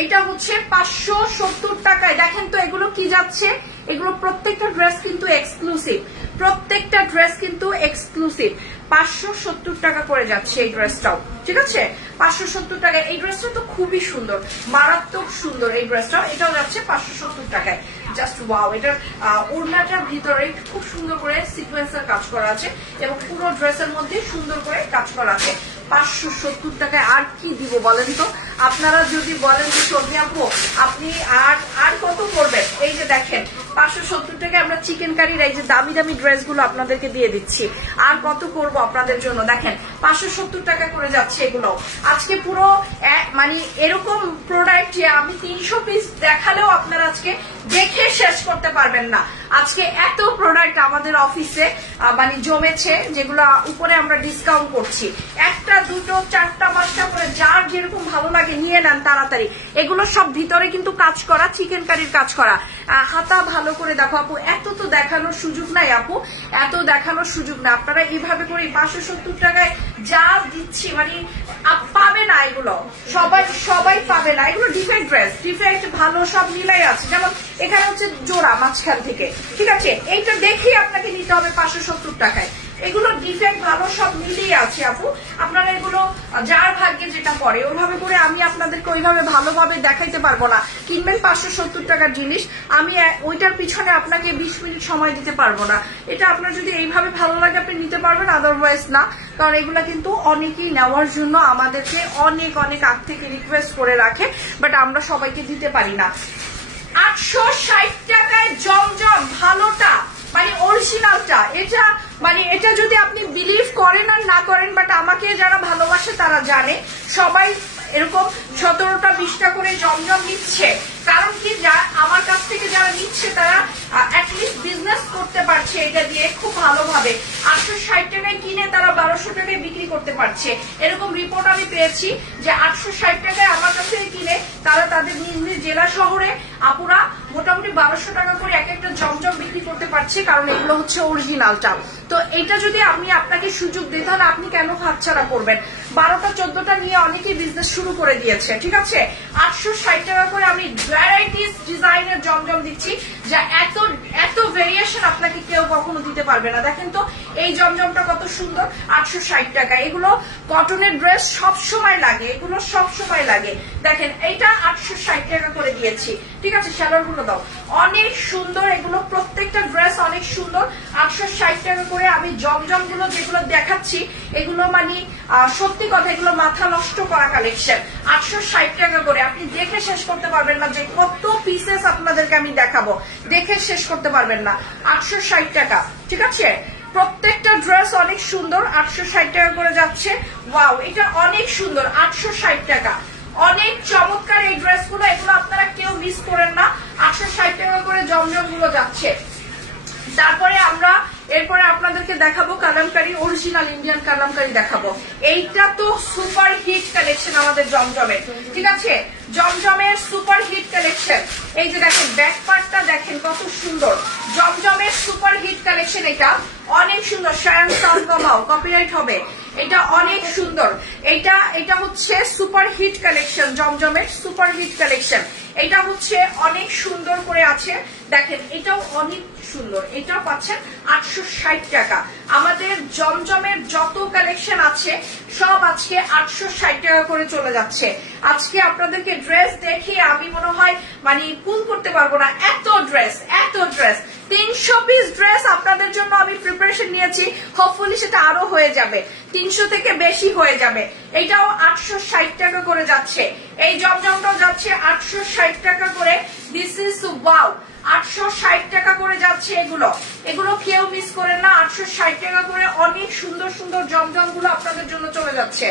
এটা হচ্ছে 570 টাকায়। দেখেন তো এগুলো কি যাচ্ছে, এগুলো প্রত্যেকটা ড্রেস কিন্তু এক্সক্লুসিভ, প্রত্যেকটা ড্রেস কিন্তু এক্সক্লুসিভ। 570 টাকা করে যাচ্ছে এই ড্রেসটাও, ঠিক আছে? 570 টাকা। এই ড্রেসটা তো খুবই সুন্দর, মারাত্মক সুন্দর এই ড্রেসটাও। এটাও যাচ্ছে 570 টাকায়। Just wow. এটার ওড়নাটার ভিতরে খুব সুন্দর করে সিকোয়েন্সের কাজ করা আছে এবং পুরো ড্রেসের মধ্যে সুন্দর করে কাজ করা আছে। 570 টাকায় আর কি দিব বলেন তো? আপনারা যদি বলেন যে সর্দি আপু আপনি আর কত করবেন, এই যে দেখেন 570 টাকায় আমরা চিকেন কারির এই যে দামি দামি ড্রেসগুলো আপনাদেরকে দিয়ে দিচ্ছি। আর কত করব আপনাদের জন্য? দেখেন 570 টাকা করে যাচ্ছে এগুলো। আজকে পুরো মানে এরকম প্রোডাক্ট আমি 300 পিস দেখালেও আপনারা আজকে দেখে শেষ করতে পারবেন না। আজকে এত প্রোডাক্ট আমাদের অফিসে মানে জমেছে, যেগুলো উপরে আমরা ডিসকাউন্ট করছি। একটা দুটো চারটা পাঁচটা করে যার যেরকম ভালো লাগে নিয়ে নেন তাড়াতাড়ি। এগুলো সব ভিতরে কিন্তু কাজ করা, চিকেন কারির কাজ করা। হাতা ভালো করে দেখো আপু, এত তো দেখানোর সুযোগ নাই আপু, এত দেখানোর সুযোগ না। আপনারা এইভাবে করে 570 টাকায় যা দিচ্ছি মানে পাবে না, এগুলো সবাই পাবে না। এগুলো ডিফেক্ট ড্রেস, ডিফেক্ট ভালো সব মিলাই আছে। যেমন এখানে হচ্ছে জোড়া মাঝখান থেকে, ঠিক আছে? এইটা দেখেই আপনাকে নিতে হবে 570 টাকায়। এগুলো ডিফেক্ট ভালো সব মিলিয়ে আছে আপু। আপনারা এগুলো যার ভাগ্যে যেটা পড়ে ওইভাবে করে আমি আপনাদেরকে ওইভাবে ভালোভাবে দেখাইতে পারবো না। কিনবেন 570 টাকার জিনিস, আমি ওইটার পিছনে আপনাকে 20 মিনিট সময় দিতে পারবো না। এটা আপনার যদি এইভাবে ভালো লাগে আপনি নিতে পারবেন, আদারওয়াইজ না। কারণ এগুলা কিন্তু অনেকেই নেওয়ার জন্য আমাদেরকে অনেক অনেক আগ থেকে রিকোয়েস্ট করে রাখে, বাট আমরা সবাইকে দিতে পারি না। 860 টাকায় জমজম ভালোটা মানে অরিজিনালটা, এটা মানে এটা যদি আপনি বিলিভ করেন আর না করেন, বাট আমাকে যারা ভালোবাসে তারা জানে। সবাই এরকম 17টা 20টা করে জমজম নিচ্ছে। কারণ কি, আমার কাছ থেকে যারা নিচ্ছে তারা অ্যাটলিস্ট বিজনেস করতে পারছে এটা দিয়ে খুব ভালোভাবে। 860 টাকায় কিনে তারা 1200 টাকায় বিক্রি করতে পারছে। এরকম রিপোর্ট আমি পেয়েছি যে 860 টাকায় আমার কাছ থেকে কিনে তারা তাদের নিজ নিজ জেলা শহরে আপুরা মোটামুটি 1200 টাকা করে এক একটা জমজম বিক্রি করতে পারছে, কারণ এগুলো হচ্ছে অরিজিনালটা। তো এটা যদি আমি আপনাকে সুযোগ দিই তাহলে আপনি কেন হাতছাড়া করবেন? 12টা 14টা নিয়ে অনেকেই বিজনেস শুরু করে দিয়েছে, ঠিক আছে? 860 টাকা করে আমি ভ্যারাইটিস ডিজাইনের জমজম দিচ্ছি, যা এত এত ভেরিয়েশন আপনাকে কেউ কখনো দিতে পারবে না। দেখেন তো এই জমজমটা কত সুন্দর, 860 টাকা। এগুলো কটনের ড্রেস সব সময় লাগে, এগুলো সব সময় লাগে। দেখেন এইটা 860 টাকা করে দিয়েছি, ঠিক আছে? শালোর গুলো দাও, অনেক সুন্দর। এগুলো প্রত্যেকটা ড্রেস অনেক সুন্দর। 860 টাকা করে আমি জমজম গুলো যেগুলো দেখাচ্ছি এগুলো মানে সত্যি কথা এগুলো মাথা নষ্ট করা কালেকশন। 860 টাকা করে আপনি দেখে শেষ করতে পারবেন না যে কত পিসেস আপনাদেরকে আমি দেখাবো, দেখে শেষ করতে পারবেন না। 860 টাকা, ঠিক আছে? প্রত্যেকটা ড্রেস অনেক সুন্দর, 860 টাকা করে যাচ্ছে। ওয়াও, এটা অনেক সুন্দর, 860 টাকা। অনেক চমৎকার এই ড্রেসগুলো, এগুলো আপনারা কেউ মিস করেন না। 860 টাকা করে জমজম গুলো যাচ্ছে। তারপরে আমরা এরপরে আপনাদেরকে দেখাবো কালামকারী, অরিজিনাল ইন্ডিয়ান কালামকারী দেখাবো। এইটা তো সুপার হিট কালেকশন আমাদের জমজমের, ঠিক আছে? জমজমের সুপার হিট কালেকশন। এই যে দেখেন ব্যাক পার্টটা দেখেন কত সুন্দর জমজমের সুপার হিট কালেকশন। এটা অনেক সুন্দর, শায়ন সাউন্ড কমাও, কপিরাইট হবে। এটা অনেক সুন্দর, এটা হচ্ছে সুপার হিট কালেকশন, জমজমের সুপার হিট কালেকশন। এটা হচ্ছে অনেক সুন্দর করে আছে, দেখেন এটাও অনেক সুন্দর। এটা পাচ্ছেন 860 টাকা। আমাদের জমজমের যত কালেকশন আছে সব আজকে 860 টাকা করে চলে যাচ্ছে। আজকে আপনাদেরকে ড্রেস দেখে আমি মনে হয় মানে কুল করতে পারবো না, এত ড্রেস 300 পিস ড্রেস আপনাদের জন্য আমি প্রিপারেশন নিয়েছি। হোপফুলি সেটা আরো হয়ে যাবে, 300 থেকে বেশি হয়ে যাবে। এটাও 860 টাকা করে যাচ্ছে। এই জমজমটাও যাচ্ছে 860 টাকা করে। দিস ইজ ওয়াও, 860 টাকা করে যাচ্ছে। এগুলো কেউ মিস করেন না, 860 টাকা করে অনেক সুন্দর সুন্দর জমজম গুলো আপনাদের জন্য চলে যাচ্ছে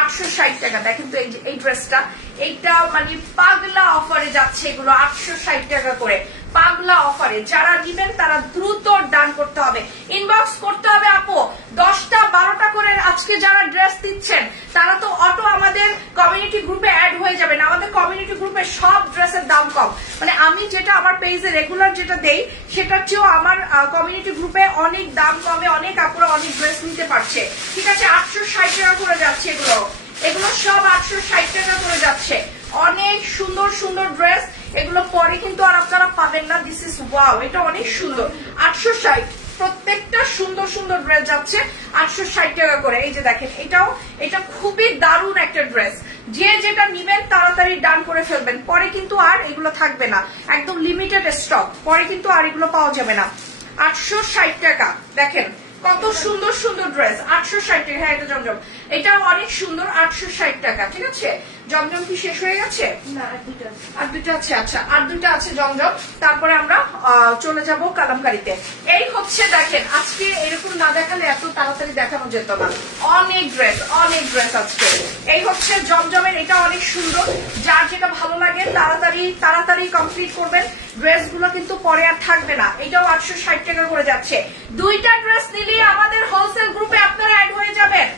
860 টাকা। দেখেন তো এই ড্রেসটা, এইটা মানে পাগলা অফারে যাচ্ছে। এগুলো 860 টাকা করে পাগলা অফারে। যারা নিবেন তারা দ্রুত ডান করতে হবে, ইনবক্স করতে হবে। আপু 10টা 12টা করে আজকে যারা ড্রেস দিচ্ছেন তারা তো অটো আমাদের কমিউনিটি গ্রুপে অ্যাড হয়ে যাবেন। আমাদের কমিউনিটি গ্রুপে সব ড্রেসের দাম কম, মানে আমি যেটা আমার পেজে রেগুলার যেটা দেই সেটার চেয়েও আমার কমিউনিটি গ্রুপে অনেক দাম কমে, অনেক আপুরা অনেক ড্রেস নিতে পারছে। ঠিক আছে, 860 টাকা করে যাচ্ছে। এগুলো সব 860 টাকা করে যাচ্ছে। অনেক সুন্দর সুন্দর ড্রেস, এগুলো পরে কিন্তু আর আপনারা পাবেন না। দিস ইজ ওয়াও, এটা অনেক সুন্দর। 860 প্রত্যেকটা সুন্দর সুন্দর ড্রেস যাচ্ছে 860 টাকা করে। এই যে দেখেন, এটা খুবই দারুণ একটা ড্রেস। যে যেটা নিবেন তাড়াতাড়ি ডান করে ফেলবেন, পরে কিন্তু আর এগুলো থাকবে না, একদম লিমিটেড স্টক, পরে কিন্তু আর এগুলো পাওয়া যাবে না। 860 টাকা, দেখেন কত সুন্দর সুন্দর ড্রেস। 860 টাকা। হ্যাঁ, এটা জমজম, এটা অনেক সুন্দর। 860 টাকা। ঠিক আছে, জমজম কি শেষ হয়ে গেছে? না, আর দুইটা আছে। আচ্ছা, আর দুইটা আছে জমজম। তারপরে আমরা চলে যাব কালামকারীতে। এই হচ্ছে দেখেন, আজকে এরকম না দেখালে এত তাড়াতাড়ি দেখানো যেত না। অনেক ড্রেস আজকে। এই হচ্ছে জমজমের, এটা অনেক সুন্দর। যার যেটা ভালো লাগে তাড়াতাড়ি কমপ্লিট করবেন। ড্রেসগুলো কিন্তু পরে আর থাকবে না। এটাও 860 টাকা করে যাচ্ছে। দুইটা ড্রেস নিলে আমাদের হোলসেল গ্রুপে আপনারা অ্যাড হয়ে যাবেন।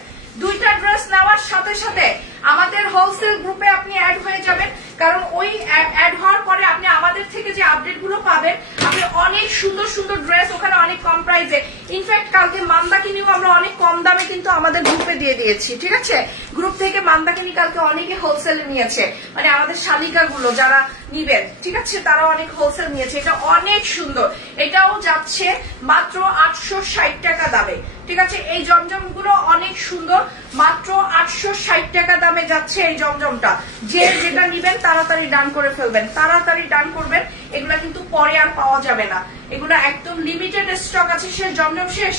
দুইটা ড্রেস নেওয়ার সাথে সাথে আমাদের হোলসেল গ্রুপে আপনি অ্যাড হয়ে যাবেন, কারণ ওই অ্যাড হওয়ার পরে আপনি আমাদের থেকে যে আপডেট গুলো পাবেন, আপনি অনেক সুন্দর সুন্দর ড্রেস ওখানে অনেক কম প্রাইসে। ইনফ্যাক্ট কালকে মান্দাকিনিও আমরা অনেক কম দামে কিন্তু আমাদের গ্রুপে দিয়ে দিয়েছি। ঠিক আছে, গ্রুপ থেকে মান্দাকিনি কালকে অনেকে হোলসেলে নিয়েছে, মানে আমাদের শালিকা গুলো যারা নিবেন, ঠিক আছে, তারা অনেক হোলসেল নিয়েছে। এটা অনেক সুন্দর, এটাও যাচ্ছে মাত্র 860 টাকা দামে। ঠিক আছে, এই জমজম গুলো অনেক সুন্দর, মাত্র 860 টাকা দামে যাচ্ছে এই জমজমটা। যে যেটা নিবেন তাড়াতাড়ি ডান করে ফেলবেন, তাড়াতাড়ি ডান করবেন। এগুলা কিন্তু পরে আর পাওয়া যাবে না, এগুলা একদম লিমিটেড স্টক আছে। শেষ, জমজম শেষ।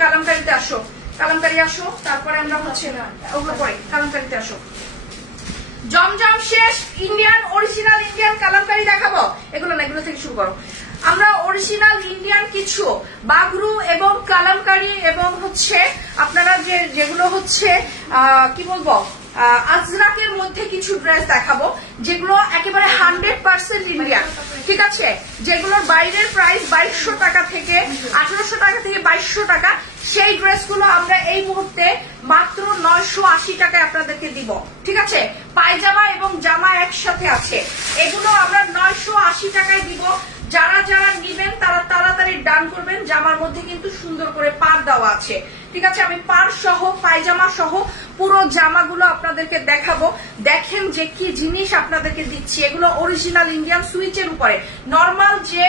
কালামকারীতে আসো, কালামকারী আসো, তারপরে আমরা হচ্ছে না ওগুলো পরে। কালামকারীতে আসো। জমজম শেষ, ইন্ডিয়ান অরিজিনাল ইন্ডিয়ান কালামকারী দেখাবো। এগুলো না, এগুলো থেকে শুরু করো। আমরা অরিজিনাল ইন্ডিয়ান কিছু বাগরু এবং কালামকারী এবং হচ্ছে আপনারা যেগুলো হচ্ছে কি বলবো আজরাকের মধ্যে কিছু ড্রেস দেখাবো, যেগুলো একেবারে 100% ইন্ডিয়ান। ঠিক আছে, যেগুলোর বাইরের প্রাইস 2200 টাকা থেকে 1800 টাকা থেকে 2200 টাকা, সেই ড্রেসগুলো আমরা এই মুহূর্তে মাত্র 980 টাকায় আপনাদেরকে দিব। ঠিক আছে, পায়জামা এবং জামা একসাথে আছে, এগুলো আমরা 980 টাকায় দিব। যারা যারা নিবেন তারা তাড়াতাড়ি ডান করবেন। জামার মধ্যে কিন্তু সুন্দর করে পার দেওয়া আছে। ঠিক আছে, আমি পার সহ পায়জামা সহ পুরো জামাগুলো আপনাদেরকে দেখাবো। দেখেন যে কি জিনিস আপনাদেরকে দিচ্ছি, এগুলো অরিজিনাল ইন্ডিয়ান সুইচের উপরে। নর্মাল যে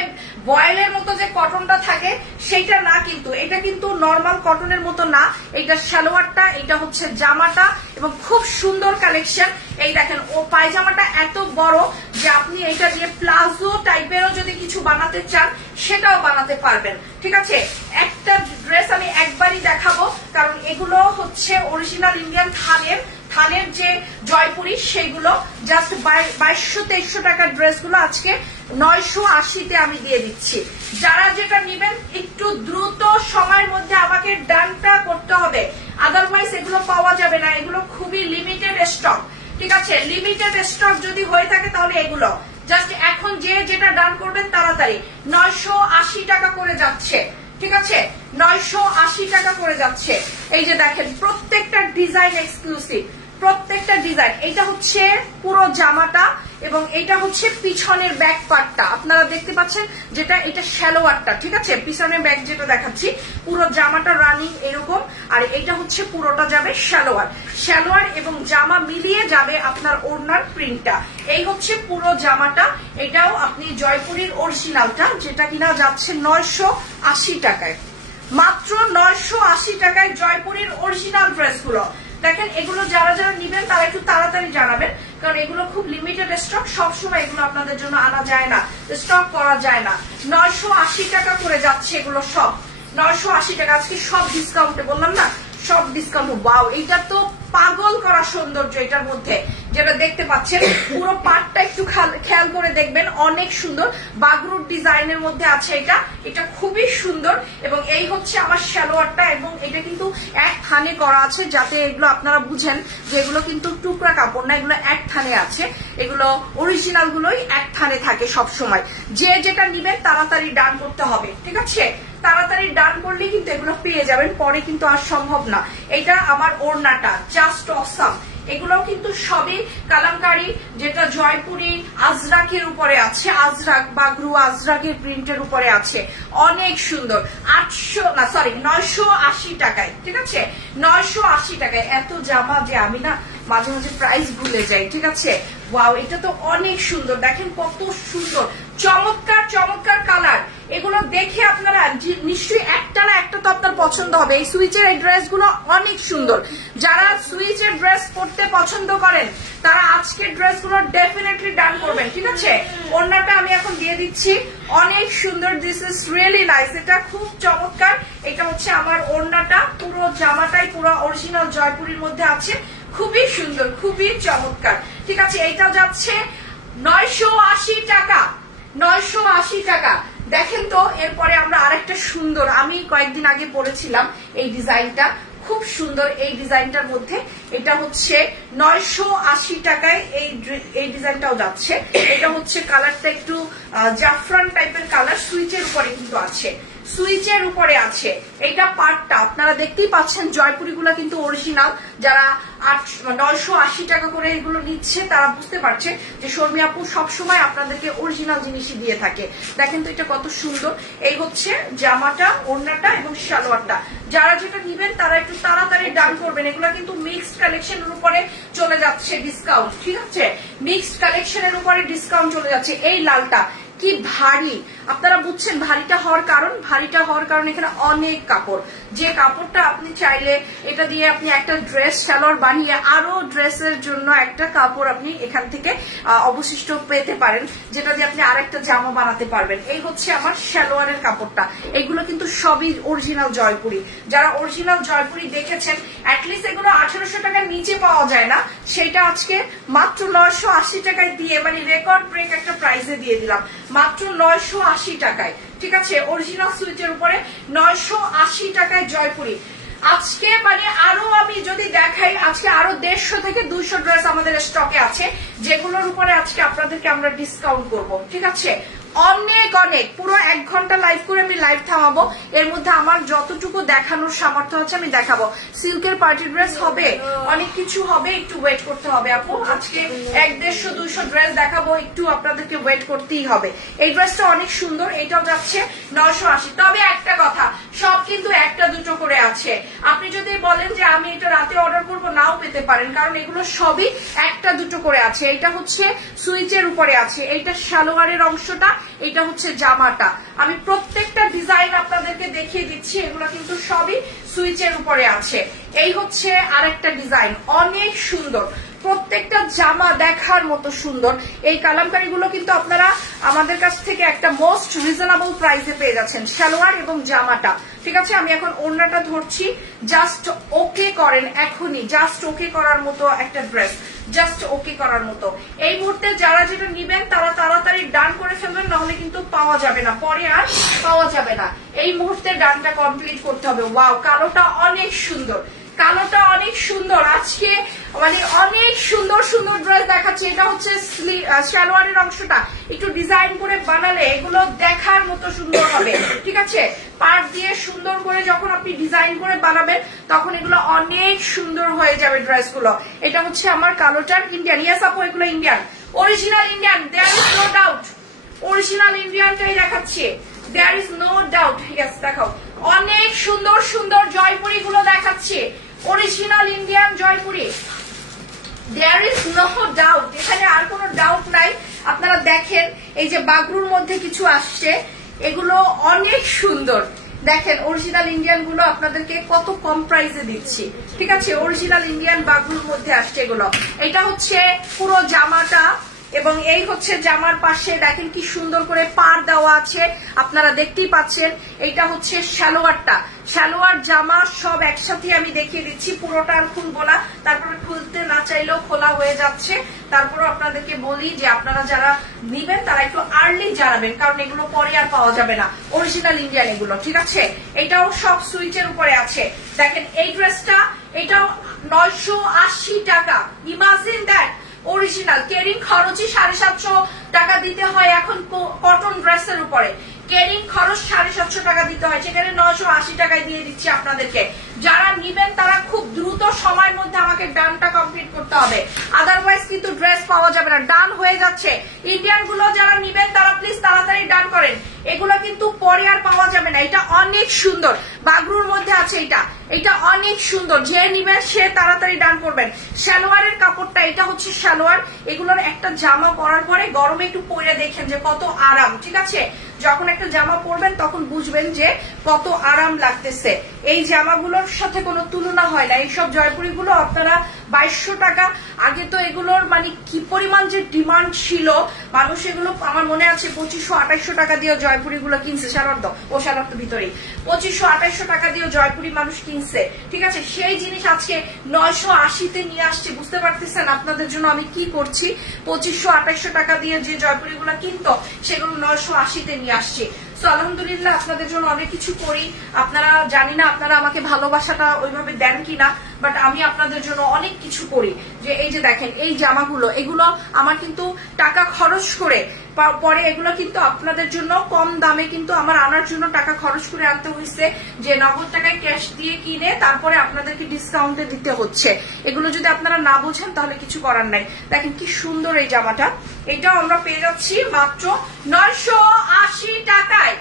বয়েলের মতো যে কটনটা থাকে সেইটা না, কিন্তু এটা কিন্তু নর্মাল কটনের মতো না। এটা সালোয়ারটা, এটা হচ্ছে জামাটা, এবং খুব সুন্দর কালেকশন। এই দেখেন, ও পায়জামাটা এত বড় যে আপনি এটা দিয়ে প্লাজো টাইপেরও যদি কিছু বানাতে চান সেটাও বানাতে পারবেন। ঠিক আছে, একটা ড্রেস আমি একবারই দেখাবো, কারণ এগুলো হচ্ছে অরিজিনাল ইন্ডিয়ান থানের যে জয়পুরি, সেগুলো জাস্ট 2200-2300 টাকার ড্রেসগুলো আজকে 980-তে আমি দিয়ে দিচ্ছি। যারা যেটা নিবেন একটু দ্রুত সময়ের মধ্যে আমাকে ডানটা করতে হবে, আদারওয়াইজ এগুলো পাওয়া যাবে না। এগুলো খুবই লিমিটেড স্টক। ঠিক আছে, লিমিটেড স্টক যদি হয়ে থাকে তাহলে এগুলো জাস্ট এখন যে যেটা ডান করবেন তাড়াতাড়ি। 980 টাকা করে যাচ্ছে। ঠিক আছে, 980 টাকা করে যাচ্ছে। এই যে দেখেন, প্রত্যেকটা ডিজাইন এক্সক্লুসিভ, প্রত্যেকটা ডিজাইন। এটা হচ্ছে পুরো জামাটা এবং এটা হচ্ছে পিছনের ব্যাক পার্টটা, আপনারা দেখতে পাচ্ছেন যেটা, এটা সালোয়ারটা, ঠিক আছে, পিছনের ব্যাক যেটা দেখাচ্ছি, পুরো জামাটা রানিং এরকম, আর এটা হচ্ছে পুরোটা যাবে সালোয়ার এবং জামা মিলিয়ে যাবে আপনার ওড়নার প্রিন্টটা। এই হচ্ছে পুরো জামাটা। এটাও আপনি জয়পুরীর অরিজিনালটা, যেটা কিনা যাচ্ছে 980 টাকায়, মাত্র 980 টাকায় জয়পুরীর অরিজিনাল ড্রেসগুলো। দেখেন এগুলো যারা যারা নিবেন তারা একটু তাড়াতাড়ি জানাবেন, কারণ এগুলো খুব লিমিটেড স্টক, সবসময় এগুলো আপনাদের জন্য আনা যায় না, স্টক করা যায় না। 980 টাকা করে যাচ্ছে এগুলো সব, 980 টাকা। আজকে সব ডিসকাউন্টে, বললাম না সব ডিসকাউন্ট। ওয়াও, এটা তো পাগল করা সৌন্দর্য এটার মধ্যে, যেটা দেখতে পাচ্ছেন পুরো পাটটা একটু খেয়াল করে দেখবেন, অনেক সুন্দর বাগরুট ডিজাইনের মধ্যে আছে এটা খুবই সুন্দর। এবং এই হচ্ছে আমার সালোয়ারটা, এবং এটা কিন্তু এক থানে করা আছে, যাতে এগুলো আপনারা বুঝেন যে এগুলো কিন্তু টুকরা কাপড় না, এগুলো এক থানে আছে, এগুলো অরিজিনাল গুলোই এক থানে থাকে সব সময়। যে যেটা নিবেন তাড়াতাড়ি ডান করতে হবে, ঠিক আছে, তাড়াতাড়ি ডান করলে কিন্তু এগুলো পেয়ে যাবেন, পরে কিন্তু আর সম্ভব না। এটা আমার ওড়নাটা জাস্ট অসাম। এগুলো কিন্তু সবই কালামকারী, যেটা জয়পুরি আজরাকের উপরে আছে, আজরাক বাগরু আজরাকের প্রিন্টের উপরে আছে, অনেক সুন্দর। 980 টাকায়, ঠিক আছে, 980 টাকায়। এত জামা যে আমি না মাঝে মাঝে প্রাইস ভুলে যাই, ঠিক আছে। ওয়াও, এটা তো অনেক সুন্দর, দেখেন কত সুন্দর, চমৎকার চমৎকার কালার। এগুলো দেখে আপনারা নিশ্চয়ই একটা না একটা তো আপনার পছন্দ হবে। এই সুইচের এই ড্রেসগুলো অনেক সুন্দর, যারা সুইচের ড্রেস পরতে পছন্দ করেন তারা আজকের ড্রেসগুলো ডেফিনেটলি ডান করবেন, ঠিক আছে। ওড়নাটা আমি এখন দিয়ে দিচ্ছি, অনেক সুন্দর, দিস ইজ রিয়েলি নাইস, এটা খুব চমৎকার। এটা হচ্ছে আমার ওড়নাটা, পুরো জামাটাই পুরো অরিজিনাল জয়পুরীর মধ্যে আছে, খুবই সুন্দর, খুবই চমৎকার, ঠিক আছে। এটা যাচ্ছে 980 টাকা, 980 টাকা। দেখেন তো, এরপরে আমরা আরেকটা সুন্দর, আমি কয়েকদিন আগে পরেছিলাম এই ডিজাইনটা, খুব সুন্দর এই ডিজাইনটার মধ্যে। এটা হচ্ছে 980 টাকায় এই ডিজাইনটাও যাচ্ছে। এটা হচ্ছে কালারটা একটু জাফরান টাইপের কালার, সুইচের উপরে কিন্তু আছে, সুইচের উপরে আছে। এটা পার্টটা আপনারা দেখতেই পাচ্ছেন, জয়পুরি গুলা কিন্তু অরিজিনাল। যারা 980 টাকা করে এগুলো নিচ্ছে তারা বুঝতে পারছে যে শর্মি আপু সবসময় আপনাদেরকে অরিজিনাল জিনিসই দিয়ে থাকে। দেখেন তো এটা কত সুন্দর। এই হচ্ছে জামাটা, ওড়নাটা এবং সালোয়ারটা। যারা যেটা নিবেন তারা একটু তাড়াতাড়ি ডান করবেন। এগুলো কিন্তু মিক্সড কালেকশনের উপরে চলে যাচ্ছে ডিসকাউন্ট, ঠিক আছে, মিক্সড কালেকশনের উপরে ডিসকাউন্ট চলে যাচ্ছে। এই লালটা কি ভারী, আপনারা বুঝছেন ভারীটা হওয়ার কারণ, ভারীটা হওয়ার কারণ এখানে অনেক কাপড়, যে কাপড়টা আপনি চাইলে এটা দিয়ে আপনি একটা ড্রেস সালোয়ার বানিয়ে আরো ড্রেসের জন্য একটা কাপড় আপনি এখান থেকে অবশিষ্ট পেতে পারেন, যেটা দিয়ে আপনি আরেকটা জামা বানাতে পারবেন। এই হচ্ছে আমার সালোয়ারের কাপড়টা। এগুলো কিন্তু সবই অরিজিনাল জয়পুরি। যারা অরিজিনাল জয়পুরি দেখেছেন, অ্যাটলিস্ট এগুলো 1800 টাকার নিচে পাওয়া যায় না, সেটা আজকে মাত্র 980 টাকায় দিয়ে, মানে রেকর্ড ব্রেক একটা প্রাইসে দিয়ে দিলাম, মাত্র 980 টাকায়, ঠিক আছে, অরিজিনাল সুইচের উপরে 980 টাকায় জয়পুরি। আজকে মানে আরো আমি যদি দেখাই, আজকে আরো 150 থেকে 200 ড্রেস আমাদের স্টকে আছে, যেগুলোর উপরে আজকে আপনাদেরকে আমরা ডিসকাউন্ট করব, ঠিক আছে। অনেক অনেক, পুরো 1 ঘন্টা লাইভ করে আমি লাইভ থামাবো, এর মধ্যে আমার যতটুকু দেখানোর সামর্থ্য হচ্ছে আমি দেখাবো। সিল্কের পার্টি ড্রেস হবে, অনেক কিছু হবে, একটু ওয়েট করতে হবে আপু। আজকে 150-200 ড্রেস দেখাবো, একটু আপনাদেরকে ওয়েট করতেই হবে। এই ড্রেসটা অনেক সুন্দর, এটাও যাচ্ছে 980। তবে একটা কথা, সব কিন্তু একটা দুটো করে আছে। আপনি যদি বলেন যে আমি এটা রাতে অর্ডার করবো, নাও পেতে পারেন, কারণ এগুলো সবই একটা দুটো করে আছে। এটা হচ্ছে সুইচের উপরে আছে, এইটা সালোয়ারের অংশটা, এটা হচ্ছে জামাটা। আমি প্রত্যেকটা ডিজাইন আপনাদেরকে দেখিয়ে দিচ্ছি, এগুলো কিন্তু সবই সুইচের উপরে আছে। এই হচ্ছে আরেকটা ডিজাইন, অনেক সুন্দর, প্রত্যেকটা জামা দেখার মতো সুন্দর। এই কালামকারীগুলো কিন্তু আপনারা আমাদের কাছ থেকে একটা মোস্ট রিজনেবল প্রাইসে পেয়ে যাচ্ছেন, সালোয়ার এবং জামাটা, ঠিক আছে। আমি এখন ওড়নাটা ধরছি, জাস্ট ওকে করেন এখনই, জাস্ট ওকে করার মতো একটা ড্রেস, জাস্ট ওকে করার মতো। এই মুহূর্তে যারা যেটা নিবেন তারা তাড়াতাড়ি ডান করে ফেলবেন, নাহলে কিন্তু পাওয়া যাবে না, পরে আর পাওয়া যাবে না। এই মুহূর্তে ডানটা কমপ্লিট করতে হবে। ওয়াও, কালোটা অনেক সুন্দর, কালোটা অনেক সুন্দর, আজকে মানে অনেক সুন্দর সুন্দর ড্রেস দেখাচ্ছি। এটা হচ্ছে সালোয়ারের অংশটা একটু ডিজাইন করে বানালে এগুলো দেখার মতো সুন্দর হবে, ঠিক আছে? পাট দিয়ে সুন্দর করে যখন আপনি ডিজাইন করে বানাবেন তখন এগুলো অনেক সুন্দর হয়ে যাবে ড্রেসগুলো। এটা হচ্ছে আমার কালোটার ইন্ডিয়ান। ইয়েস আপু, এগুলো Indian, original Indian, there is no doubt. অরিজিনাল ইন্ডিয়ানটাই দেখাচ্ছি, there is no doubt. Yes, দেখাও। অনেক সুন্দর সুন্দর জয়পুরি গুলো দেখাচ্ছি, original Indian Jaipuri, there is no doubt, এখানে আর কোনো ডাউট নাই। আপনারা দেখেন এই যে বাগরুর মধ্যে কিছু আসছে, এগুলো অনেক সুন্দর। দেখেন অরিজিনাল ইন্ডিয়ান গুলো আপনাদেরকে কত কম প্রাইসে দিচ্ছি, ঠিক আছে? অরিজিনাল ইন্ডিয়ান বাগরুর মধ্যে আসছে এগুলো। এটা হচ্ছে পুরো জামাটা এবং এই হচ্ছে জামার পাশে দেখেন কি সুন্দর করে পার দেওয়া আছে, আপনারা দেখতেই পাচ্ছেন। এইটা হচ্ছে সালোয়ারটা, সালোয়ার জামা সব একসাথে আমি দেখিয়ে দিচ্ছি, পুরোটা আর খুলবো না, তারপরে খুলতে না চাইলেও খোলা হয়ে যাচ্ছে। তারপরে আপনাদেরকে বলি যে আপনারা যারা নিবেন তারা একটু আর্লি জানাবেন, কারণ এগুলো পরে আর পাওয়া যাবে না। অরিজিনাল ইন্ডিয়ান এগুলো, ঠিক আছে? এটাও সব সুইচের উপরে আছে। দেখেন এই ড্রেসটা, এটাও 980 টাকা। Imagine that, original. কেরিং খরচই 750 টাকা দিতে হয় এখন কটন ড্রেসের উপরে, কেরিং খরচ 750 টাকা দিতে হয়, সেখানে 980 টাকায় দিয়ে দিচ্ছি আপনাদেরকে। যারা নিবেন তারা খুব দ্রুত সময়ের মধ্যে আমাকে ডানটা কমপ্লিট করতে হবে, আদারওয়াইজ কিন্তু ড্রেস পাওয়া যাবে না। ডান হয়ে যাচ্ছে। ইন্ডিয়ান গুলো যারা নিবেন তারা প্লিজ তাড়াতাড়ি ডান করেন, এগুলো কিন্তু পরে আর পাওয়া যাবে না। এটা অনেক সুন্দর, বাগরুর মধ্যে আছে এটা, এটা অনেক সুন্দর। যে নিবেন সে তাড়াতাড়ি ডান করবেন। সালোয়ারের কাপড়টা, এটা হচ্ছে সালোয়ার। এগুলোর একটা জামা পরার পরে গরমে একটু পরে দেখেন যে কত আরাম, ঠিক আছে? যখন একটা জামা পরবেন তখন বুঝবেন যে কত আরাম লাগতেছে। এই জামাগুলোর সাথে কোনো তুলনা হয় না। এইসব জয়পুরি গুলো আপনারা 2200 টাকা, আগে তো এগুলোর মানে কি পরিমাণ যে ডিমান্ড ছিল, মানুষ এগুলো আমার মনে আছে 2500-2800 টাকা দিয়ে জয়পুরি গুলো কিনছে। সারার্ধ ও সারার্ধ ভিতরেই 2500-2800 টাকা দিয়ে জয়পুরি মানুষ কিনছে, ঠিক আছে? সেই জিনিস আজকে 980-তে নিয়ে আসছে। বুঝতে পারতেছেন আপনাদের জন্য আমি কি করছি? 2500-2800 টাকা দিয়ে যে জয়পুরি গুলো কিনতো সেগুলো 980-তে নিয়ে আসছে। তো আলহামদুলিল্লাহ আপনাদের জন্য অনেক কিছু করি। আপনারা জানি না আপনারা আমাকে ভালোবাসাটা ওইভাবে দেন কিনা, বাট আমি আপনাদের জন্য অনেক কিছু করি। যে এই যে দেখেন এই জামাগুলো, এগুলো আমার কিন্তু টাকা খরচ করে পরে এগুলো কিন্তু আপনাদের জন্য কম দামে কিন্তু আমার আনার জন্য টাকা খরচ করে আনতে হয়েছে, যে নগদ টাকায় ক্যাশ দিয়ে কিনে তারপরে আপনাদেরকে ডিসকাউন্টে দিতে হচ্ছে। এগুলো যদি আপনারা না বোঝেন তাহলে কিছু করার নাই। দেখেন কি সুন্দর এই জামাটা, এটাও আমরা পেয়ে যাচ্ছি মাত্র 980 টাকায়।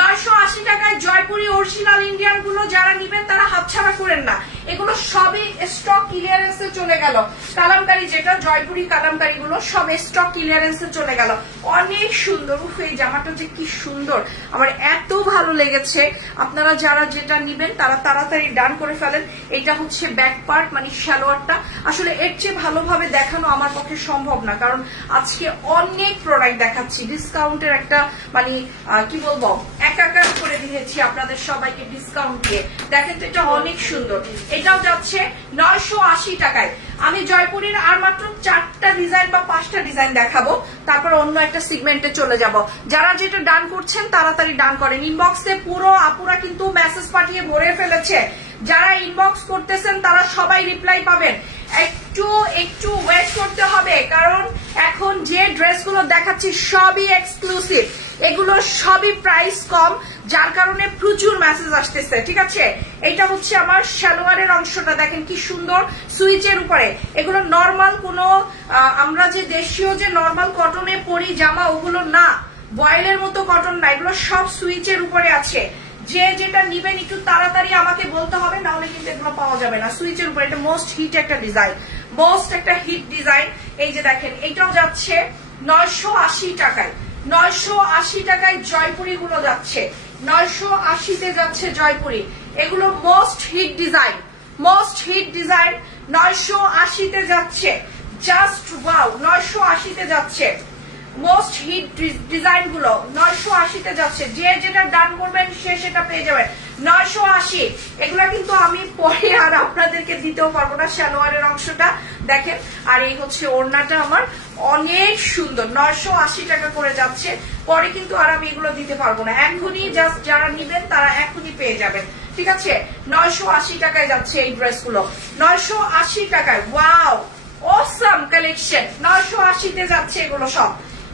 980 টাকায় জয়পুরি অরিজিনাল ইন্ডিয়ান গুলো যারা নিবেন তারা হাতছাড়া করেন না। এগুলো সবই স্টক ক্লিয়ারেন্সে চলে গেল। কালামকারী যেটা জয়পুরি কালামকারী গুলো সব স্টক ক্লিয়ারেন্সে চলে গেল। অনেক সুন্দর। এই জামাটা যে কি সুন্দর, আমার এত ভালো লেগেছে। আপনারা যারা যেটা নিবেন তারা তাড়াতাড়ি ডান করে ফেলেন। এটা হচ্ছে ব্যাক পার্ট, মানে সালোয়ারটা। আসলে এর চেয়ে ভালোভাবে দেখানো আমার পক্ষে সম্ভব না, কারণ আজকে অনেক প্রোডাক্ট দেখাচ্ছি। ডিসকাউন্টের একটা মানে কি বলবো, একাকার করে দিয়েছি আপনাদের সবাইকে ডিসকাউন্ট দিয়ে। দেখেন তো এটা অনেক সুন্দর। এটাও যাচ্ছে 980 টাকায়। আমি জয়পুরের আর মাত্র 4টা ডিজাইন বা 5টা ডিজাইন দেখাবো, তারপর অন্য একটা সিগমেন্টে চলে যাব। যারা যেটা ডান করছেন তাড়াতাড়ি ডান করেন। ইনবক্সে পুরো আপুরা কিন্তু মেসেজ পাঠিয়ে ভরে ফেলেছে। যারা ইনবক্স করতেছেন তারা সবাই রিপ্লাই পাবেন। একটু ওয়েট করতে হবে, কারণ এখন যে ড্রেসগুলো দেখাচ্ছি সবই এক্সক্লুসিভ, এগুলো সবই প্রাইস কম, যার কারণে প্রচুর মেসেজ আসতেছে, ঠিক আছে? এটা হচ্ছে আমার সালোয়ারের অংশটা, দেখেন কি সুন্দর সুইচের উপরে। এগুলো নর্মাল কোনো আমরা যে দেশীয় যে নর্মাল কটনে পরি জামা ওগুলো না, বয়েলের মতো কটন না, এগুলো সব সুইচের উপরে আছে। যে যেটা নিবেন একটু তাড়াতাড়ি আমাকে বলতে হবে, নাহলে কিন্তু এগুলো পাওয়া যাবে না। সুইচের উপরে এটা মোস্ট হিট একটা ডিজাইন, মোস্ট একটা হিট ডিজাইন। এই যে দেখেন এটাও যাচ্ছে 980 টাকায়। 980 টাকায় জয়পুরি গুলো যাচ্ছে, 980-তে যাচ্ছে জয়পুরি। এগুলো most hit design, most hit design 980-তে যাচ্ছে। জাস্ট ওয়াও, 980-তে যাচ্ছে। মোস্ট হিট ডিজাইন গুলো 980-তে যাচ্ছে। যে যেটা ডান করবেন সে সেটা পেয়ে যাবেন 980। এগুলা কিন্তু আমি পরে আর আপনাদেরকে দিতেও পারবো না। সালোয়ারের অংশটা দেখেন, আর এই হচ্ছে ওড়নাটা আমার অনেক সুন্দর। 980 টাকা করে যাচ্ছে, পরে কিন্তু আর আমি এগুলো দিতে পারবো না। এখনই জাস্ট যারা নিবেন তারা এখনই পেয়ে যাবেন। ঠিক আছে 980 টাকায় যাচ্ছে এই ড্রেসগুলো 980 টাকায়। ওয়াও অসাম কালেকশন 980 তে যাচ্ছে এগুলো সব।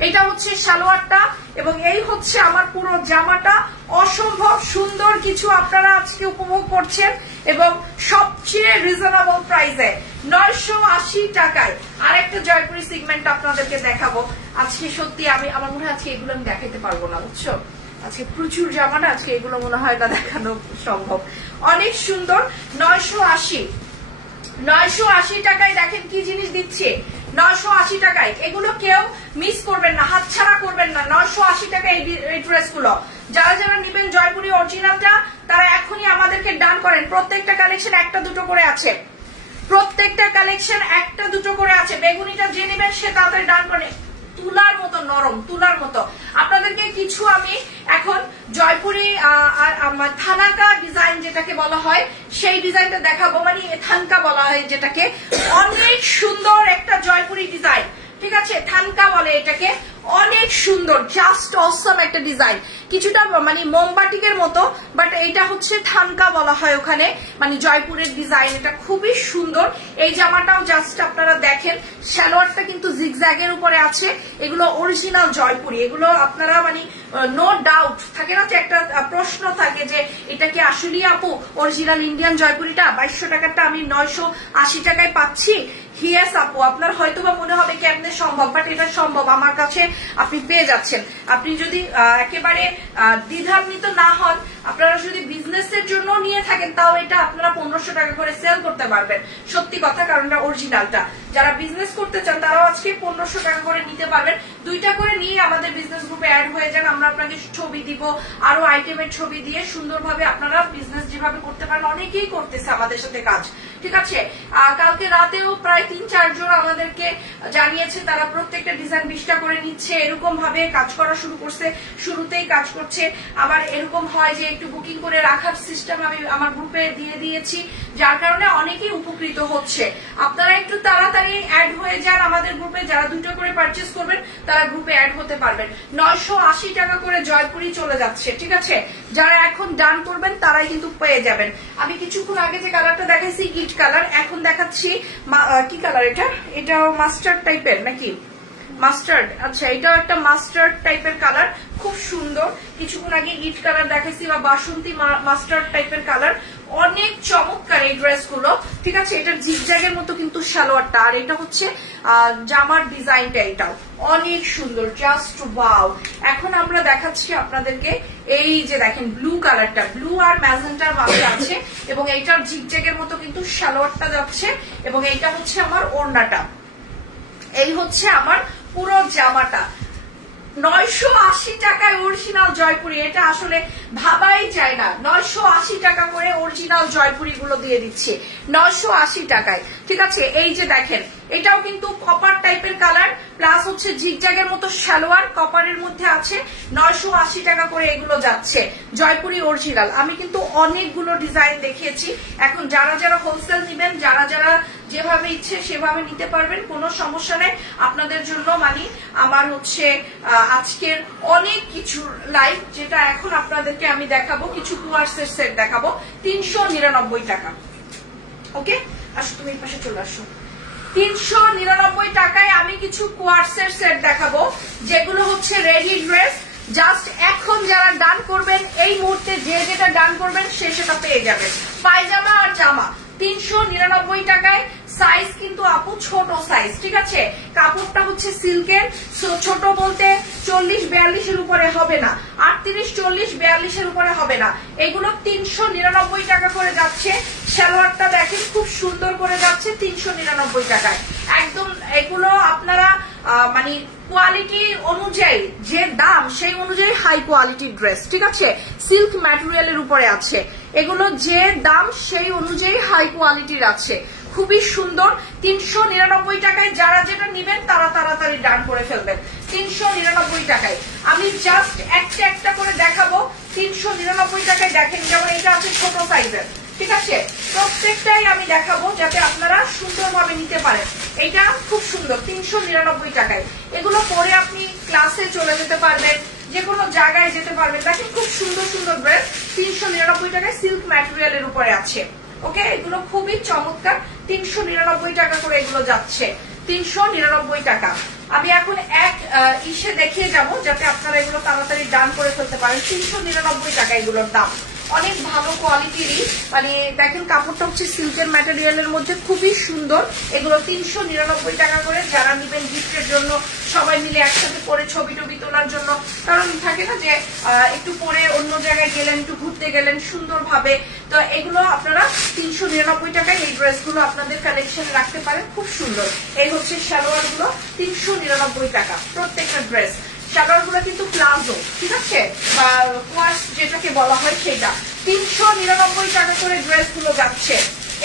এটা হচ্ছে সালোয়ারটা এবং এই হচ্ছে আমার পুরো জামাটা। অসম্ভব সুন্দর কিছু আপনারা আজকে উপভোগ করছেন এবং সবচেয়ে রিজনেবল প্রাইসে 980 টাকায়। আরেকটা জয়পুরি সেগমেন্ট আপনাদেরকে দেখাবো আজকে। সত্যি আমার মনে হয় আজকে এগুলো আমি দেখাতে পারবো না, বুঝছো, আজকে প্রচুর জামাটা, আজকে এগুলো মনে হয় না দেখানো সম্ভব। অনেক সুন্দর 980 টাকায় দেখেন কি জিনিস দিচ্ছে 980 টাকায়। এগুলো কেউ মিস করবেন না, হাতছাড়া করবেন না। 980 টাকায় এই ড্রেসগুলো যারা যারা নেবেন জয়পুরি অরিজিনালটা তারা এখনই আমাদেরকে ডান করেন। প্রত্যেকটা কালেকশন একটা দুটো করে আছে, প্রত্যেকটা কালেকশন একটা দুটো করে আছে। বেগুনিটা যে নেবেন সে তাড়াতাড়ি ডান করেন। তুলার মতো নরম, তুলার মতো। আপনাদেরকে কিছু আমি এখন জয়পুরি থানাকা ডিজাইন যেটাকে বলা হয় সেই ডিজাইনটা দেখাবো, মানে থানকা বলা হয় যেটাকে। অনেক সুন্দর একটা জয়পুরি ডিজাইন, ঠিক আছে, থানকা বলে এটাকে। অনেক সুন্দর, জাস্ট অসম একটা ডিজাইন, কিছুটা মানে মোমবাটিকের মতো, বাট এইটা হচ্ছে থানকা বলা হয় ওখানে, মানে জয়পুরের ডিজাইন। এটা খুবই সুন্দর। এই জামাটাও জাস্ট আপনারা দেখেন, সালোয়ারটা কিন্তু জিগজ্যাগের উপরে আছে। এগুলো অরিজিনাল জয়পুরি, এগুলো আপনারা মানে নো ডাউট থাকে না যে একটা প্রশ্ন থাকে যে এটা কি আসলেই আপু অরিজিনাল ইন্ডিয়ান জয়পুরিটা 2200 টাকাটা আমি 980 টাকায় পাচ্ছি? হিয়াস আপু, আপনার হয়তো বা মনে হবে কেমনে সম্ভব, বাট এটা সম্ভব। আমার কাছে আপনি পেয়ে যাচ্ছেন। আপনি যদি একেবারে দ্বিধান্বিত না হন, আপনারা যদি বিজনেসের জন্য নিয়ে থাকেন তাও এটা আপনারা 1500 টাকা করে সেল করতে পারবেন। সত্যি কথা, কারণ এটা অরিজিনালটা। যারা বিজনেস করতে চান তারাও আজকে 1500 টাকা করে নিতে পারবেন। দুইটা করে নিয়ে আমাদের বিজনেস গ্রুপে অ্যাড হয়ে যান। আমরা আপনাকে ছবি দিব, আরো আইটেমের ছবি দিয়ে সুন্দরভাবে আপনারা বিজনেস যেভাবে করতে পারেন। অনেকেই করতেছে আমাদের সাথে কাজ, ঠিক আছে। কালকে রাতেও প্রায় 3-4 জন আমাদেরকে জানিয়েছে তারা প্রত্যেকটা ডিজাইন 20টা করে নিচ্ছে। এরকম ভাবে কাজ করা শুরু করছে, শুরুতেই কাজ করছে। আবার এরকম হয় যে একটু বুকিং করে রাখার সিস্টেম আমি আমার গ্রুপে দিয়ে দিয়েছি, যার কারণে অনেকেই উপকৃত হচ্ছে। আপনারা একটু তাড়াতাড়ি অ্যাড হয়ে যান আমাদের গ্রুপে। যারা 2টা করে পারচেস করবেন তারা গ্রুপে অ্যাড হতে পারবেন। 980 টাকা করে জয়পুরি চলে যাচ্ছে, ঠিক আছে। যারা এখন ডান করবেন তারাই কিন্তু পেয়ে যাবেন। আমি কিছুক্ষণ আগে যে কালারটা দেখাইছি গিট কালার, এখন দেখাচ্ছি কি কালার এটা? এটা মাস্টার্ড টাইপের নাকি? মাস্টার্ড, আচ্ছা, এটাও একটা মাস্টার্ড টাইপের কালার, খুব সুন্দর। কিছুক্ষণ আগে ইট কালার দেখাইছি বা বাসন্তী মাস্টার্ড টাইপের কালার। অনেক চমৎকার এই ড্রেসগুলো, ঠিক আছে। এটার জিগজ্যাগের মতো কিন্তু সালোয়ারটা, আর এটা হচ্ছে জামার ডিজাইনটা, এটাও অনেক সুন্দর, জাস্ট ওয়াও। এখন আমরা দেখাচ্ছি আপনাদেরকে এই যে দেখেন ব্লু কালারটা, ব্লু আর ম্যাজেন্টার মাঝে আছে এবং এইটার জিগজ্যাগের মতো কিন্তু সালোয়ারটা যাচ্ছে এবং এইটা হচ্ছে আমার ওড়নাটা। এই হচ্ছে আমার পুরো জামাটা। 980 টাকায় অরিজিনাল জয়পুরি, এটা আসলে ভাবাই যায় না। 980 টাকা করে অরিজিনাল জয়পুরি গুলো দিয়ে দিচ্ছে 980 টাকায়, ঠিক আছে। এই যে দেখেন, এটাও কিন্তু কপার টাইপের কালার, প্লাস হচ্ছে জিগজ্যাগের মতো সালোয়ার কপারের মধ্যে আছে। 980 টাকা করে এগুলো যাচ্ছে জয়পুরি অরিজিনাল। আমি কিন্তু অনেকগুলো ডিজাইন দেখিয়েছি। এখন যারা যারা হোলসেল নিবেন, যারা যারা যেভাবে ইচ্ছে সেভাবে নিতে পারবেন, কোনো সমস্যা নেই আপনাদের জন্য। মানে আমার হচ্ছে আজকের অনেক কিছু লাইভ, যেটা এখন আপনাদেরকে আমি দেখাবো, কিছু কুয়ার্সের সেট দেখাবো 399 টাকা। ওকে, আসো তুমি এই পাশে চলে আসো। 399 টাকায় আমি কিছু কোয়ার্সের সেট দেখাবো, যেগুলো হচ্ছে রেডি ড্রেস। জাস্ট এখন যারা ডান করবেন, এই মুহূর্তে যে যেটা ডান করবেন সে সেটা পেয়ে যাবেন। পায়জামা আর জামা 399 টাকায়। সাইজ কিন্তু আপু ছোট সাইজ, ঠিক আছে। কাপড়টা হচ্ছে সিল্কের, ছোট বলতে 40-42 এর উপরে হবে না, 38-40-42 এর উপরে হবে না। এগুলো 399 টাকা করে যাচ্ছে। সালোয়ারটা দেখেন খুব সুন্দর করে যাচ্ছে 399 টাকায় একদম। এগুলো আপনারা মানে কোয়ালিটি অনুযায়ী যে দাম, সেই অনুযায়ী হাই কোয়ালিটির ড্রেস, ঠিক আছে। সিল্ক ম্যাটেরিয়ালের উপরে আছে এগুলো, যে দাম সেই অনুযায়ী হাই কোয়ালিটির আছে। খুবই সুন্দর 399 টাকায়। যারা যেটা নিবেন তারা তাড়াতাড়ি ডান করে ফেলবেন 399 টাকায়। আমি জাস্ট একটা একটা করে দেখাবো 399 টাকায়। দেখেন, যেমন এটা আছে ছোট সাইজের, ঠিক আছে। প্রত্যেকটাই আমি দেখাবো যাতে আপনারা সুন্দরভাবে নিতে পারেন। এটা খুব সুন্দর 399 টাকায়। এগুলো পরে আপনি ক্লাসে চলে যেতে পারবেন, যে কোনো জায়গায় যেতে পারবেন। দেখেন খুব সুন্দর সুন্দর ড্রেস 399 টাকায় সিল্ক ম্যাটেরিয়ালের উপরে আছে। ওকে, এগুলো খুবই চমৎকার, 399 টাকা করে এগুলো যাচ্ছে, 399 টাকা। আমি এখন এক ইসে দেখিয়ে যাব যাতে আপনারা এগুলো তাড়াতাড়ি ডান করে ফেলতে পারেন। 399 টাকা এগুলোর দাম, অনেক ভালো কোয়ালিটিরই, মানে দেখেন কাপড়টা হচ্ছে সিল্কের ম্যাটেরিয়ালের মধ্যে, খুবই সুন্দর। এগুলো 399 টাকা করে। যারা নিবেন গিফটের জন্য, সবাই মিলে একসাথে পরে ছবি টবি তোলার জন্য, কারণ থাকে না যে একটু পরে অন্য জায়গায় গেলেন, একটু ঘুরতে গেলেন সুন্দরভাবে, তো এগুলো আপনারা 399 টাকায় এই ড্রেসগুলো আপনাদের কালেকশনে রাখতে পারেন, খুব সুন্দর। এই হচ্ছে সালোয়ার গুলো, 399 টাকা প্রত্যেকটা ড্রেস। সালোয়ার গুলো কিন্তু প্লাজো, ঠিক আছে, বা কোয়াস যেটাকে বলা হয় সেটা। 399 টাকা করে ড্রেস গুলো যাচ্ছে,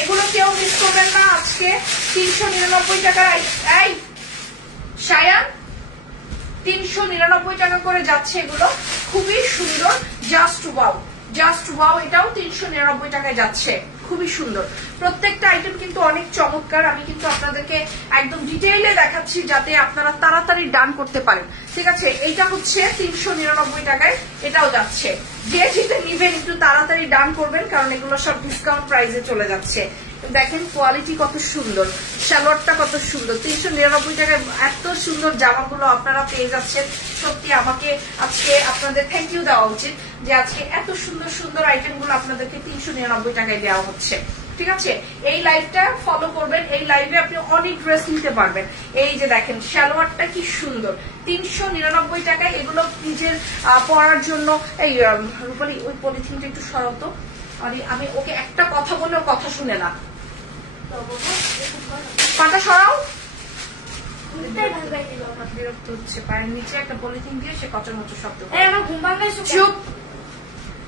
এগুলো কেউ মিস করবেন না আজকে। 399 টাকা, এই শায়ান 399 টাকা করে যাচ্ছে এগুলো, খুবই সুন্দর। জাস্ট ওয়াও, জাস্ট ওয়াও, এটাও 399 টাকায় যাচ্ছে, খুবই সুন্দর। প্রত্যেকটা আইটেম কিন্তু অনেক চমৎকার। আমি কিন্তু আপনাদেরকে একদম ডিটেইলে দেখাচ্ছি যাতে আপনারা তাড়াতাড়ি ডান করতে পারেন, ঠিক আছে। এইটা হচ্ছে 399 টাকায়, এটাও যাচ্ছে। যে যেটা নিবেন একটু তাড়াতাড়ি ডান করবেন, কারণ এগুলো সব ডিসকাউন্ট প্রাইসে চলে যাচ্ছে। দেখেন কোয়ালিটি কত সুন্দর, সালোয়ারটা কত সুন্দর। 399 টাকায় এত সুন্দর জামাগুলো আপনারা পেয়ে যাচ্ছেন। সত্যি আমাকে আজকে আপনাদের থ্যাংক ইউ দেওয়া উচিত যে আজকে এত সুন্দর সুন্দর আইটেম গুলো আপনাদেরকে 399 টাকায় দেওয়া হচ্ছে, ঠিক আছে। এই লাইভটা ফলো করবেন, এই লাইভে আপনি অনেক ড্রেস নিতে পারবেন। এই যে দেখেন সালোয়ারটা কি সুন্দর, 399 টাকায়। এগুলো নিজের পরার জন্য। এই রূপালী ওই পলিথিনটা একটু সরাতো, আমি ওকে একটা কথা বললে ও কথা শুনে না। পাটা সরাও, বিরক্ত হচ্ছে। পায়ের নিচে একটা পলিথিন দিয়ে সে কচর মচর শব্দ। চুপ।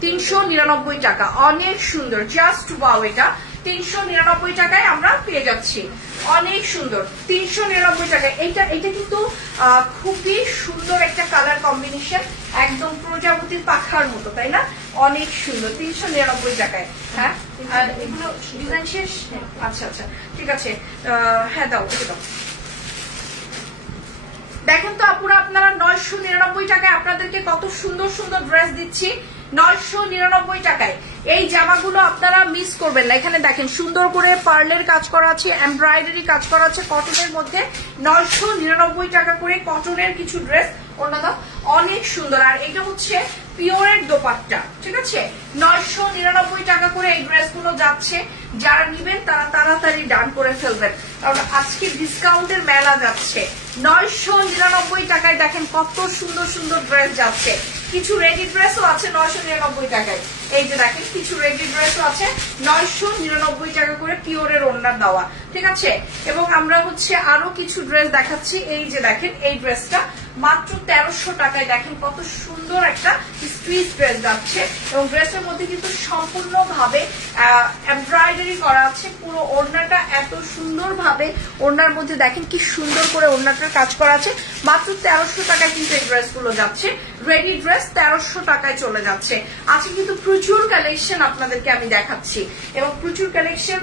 399 টাকা, অনেক সুন্দর, জাস্ট ওয়াও। এটা 399 টাকায় আমরা পেয়ে যাচ্ছি, অনেক সুন্দর। 399 টাকায় এইটা কিন্তু খুবই সুন্দর একটা কালার কম্বিনেশন, একদম প্রজাপতির পাখার মতো, তাই না? অনেক সুন্দর, 399 টাকায়। হ্যাঁ, আর এগুলো ডিজাইন শেষ? আচ্ছা আচ্ছা, ঠিক আছে। হ্যাঁ দাও, দাও। দেখেন তো আপুরা, আপনারা 999 টাকায় আপনাদেরকে কত সুন্দর সুন্দর ড্রেস দিচ্ছি, 999 টাকায়। এই জামাগুলো আপনারা মিস করবেন না। এখানে দেখেন সুন্দর করে পার্লের কাজ করা আছে, এমব্রয়ডারি কাজ করা আছে কটনের মধ্যে। 999 টাকা করে কটনের কিছু ড্রেস, ওনারা অনেক সুন্দর। আর এটা হচ্ছে পিওরের দোপাট্টা, ঠিক আছে। 999 টাকা করে এই ড্রেসগুলো যাচ্ছে। যারা নিবেন তারা তাড়াতাড়ি ডান করে ফেলবেন, কারণ আজকে ডিসকাউন্টের মেলা যাচ্ছে। 999 টাকায় দেখেন কত সুন্দর সুন্দর ড্রেস যাচ্ছে। কিছু রেডি ড্রেসও আছে 999 টাকায়। এই যে দেখেন কিছু রেডি ড্রেসও আছে 999 টাকা করে, পিওরের ওড়নার দেওয়া, ঠিক আছে। এবং আমরা হচ্ছে আরো কিছু ড্রেস দেখাচ্ছি। এই যে দেখেন এই ড্রেসটা মাত্র 1300 টাকায়। দেখেন কত সুন্দর একটা স্ট্রিচ ড্রেস যাচ্ছে, এবং ড্রেসের মধ্যে কিন্তু সম্পূর্ণভাবে এমব্রয়ডারি করা আছে। পুরো ওড়নাটা এত সুন্দর ভাবে, ওড়নার মধ্যে দেখেন কি সুন্দর করে ওড়নাটার কাজ করা আছে। মাত্র 1300 টাকায় কিন্তু এই ড্রেসগুলো যাচ্ছে। রেডি ড্রেস 1300 টাকায় চলে যাচ্ছে। আজকে কিন্তু প্রচুর কালেকশন আপনাদেরকে আমি দেখাচ্ছি, এবং প্রচুর কালেকশন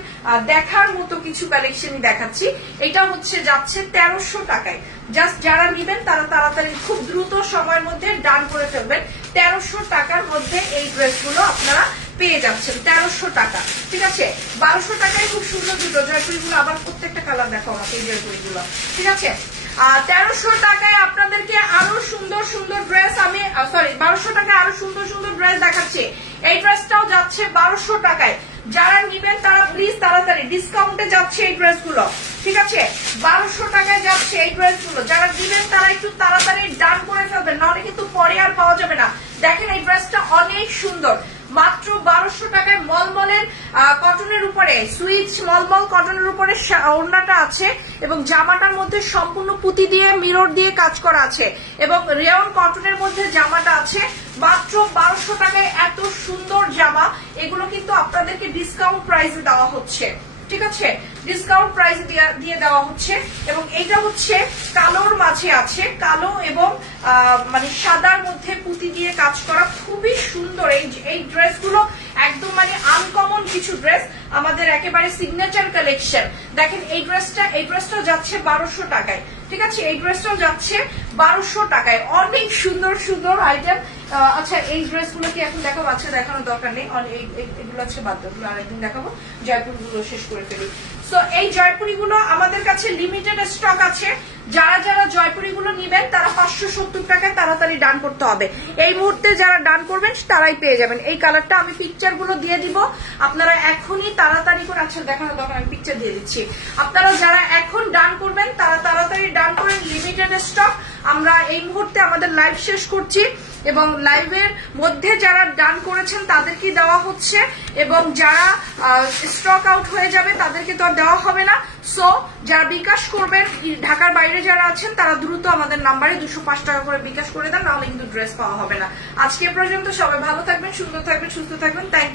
দেখার মতো কিছু কালেকশনই দেখাচ্ছি। এটা হচ্ছে যাচ্ছে 1300 টাকায়। জাস্ট যারা নিবেন তারা তাড়াতাড়ি খুব দ্রুত সময়ের মধ্যে ডান করে ফেলবেন। 1300 টাকার মধ্যে এই ড্রেসগুলো আপনারা পেয়ে যাচ্ছেন, 1300 টাকা, ঠিক আছে। 1200 টাকায় খুব সুন্দর দুটো জয়পুরিগুলো, আবার প্রত্যেকটা কালার দেখো আমাকে এই জয়পুরিগুলো, ঠিক আছে। 1300 টাকায় আপনাদেরকে আরো সুন্দর সুন্দর ড্রেস, আমি সরি 1200 টাকায় আরো সুন্দর সুন্দর ড্রেস দেখাচ্ছি। এই ড্রেসটাও যাচ্ছে 1200 টাকায়। যারা নিবেন তারা প্লিজ তাড়াতাড়ি, ডিসকাউন্টে যাচ্ছে এই ড্রেসগুলো, ঠিক আছে। 1200 টাকায় যাচ্ছে এই ড্রেসগুলো। যারা দিবেন তারা একটু তাড়াতাড়ি ডান করে ফেলবেন, নাহলে কিন্তু পরে আর পাওয়া যাবে না। দেখেন এই ড্রেসটা অনেক সুন্দর, মাত্র 1200 টাকায় মলমলের কটনের উপরে, সুইচ মলমল কটনের উপরে ওড়নাটা আছে, এবং জামাটার মধ্যে সম্পূর্ণ পুঁতি দিয়ে মিরর দিয়ে কাজ করা আছে, এবং রেয়ন কটনের মধ্যে জামাটা আছে। মাত্র 1200 টাকায় এত সুন্দর জামা, এগুলো কিন্তু আপনাদেরকে ডিসকাউন্ট প্রাইসে দেওয়া হচ্ছে, ঠিক আছে। ডিসকাউন্ট প্রাইস দিয়ে দেওয়া হচ্ছে। এবং এইটা হচ্ছে কালোর মাঝে আছে, কালো এবং মানে সাদার মধ্যে পুঁতি দিয়ে কাজ করা, খুবই সুন্দর। এই ড্রেসগুলো একদম মানে আনকমন কিছু ড্রেস, আমাদের একেবারে সিগনেচার কালেকশন। দেখেন এই ড্রেসটা যাচ্ছে 1200 টাকায়, ঠিক আছে। এই ড্রেসটাও যাচ্ছে 1200 টাকায়, অনেক সুন্দর সুন্দর আইটেম। আচ্ছা এই ড্রেসগুলো কি এখন দেখাবো? আচ্ছা দেখানোর দরকার নেই, এগুলো আছে বাদ দাও, আরেকদিন দেখাবো। জয়পুর গুলো শেষ করে ফেলি। সো এই জয়পুরি গুলো আমাদের কাছে লিমিটেড স্টক আছে। যারা যারা জয়পুরি গুলো নিবেন তারা 570 টাকায় তাড়াতাড়ি ডান করতে হবে। এই মুহূর্তে যারা ডান করবেন তারাই পেয়ে যাবেন। এই কালারটা আমি পিকচার গুলো দিয়ে দিব, আপনারা এখনই তাড়াতাড়ি করে, আচ্ছা দেখানোর দরকার, আমি পিকচার দিয়ে দিচ্ছি। আপনারা যারা এখন ডান করবেন তারা তাড়াতাড়ি ডান করেন, লিমিটেড স্টক। আমরা এই মুহূর্তে আমাদের লাইভ শেষ করছি এবং লাইভের মধ্যে যারা ডান করেছেন তাদেরকে দেওয়া হচ্ছে, এবং যারা স্টক আউট হয়ে যাবে তাদেরকে তো আর দেওয়া হবে না। সো যারা বিকাশ করবেন, ঢাকার বাইরে যারা আছেন তারা দ্রুত আমাদের নাম্বারে 205 টাকা করে বিকাশ করে দেন, নাহলে কিন্তু ড্রেস পাওয়া হবে না। আজকে পর্যন্ত সবাই ভালো থাকবেন, সুন্দর থাকবেন, সুস্থ থাকবেন। Thank you.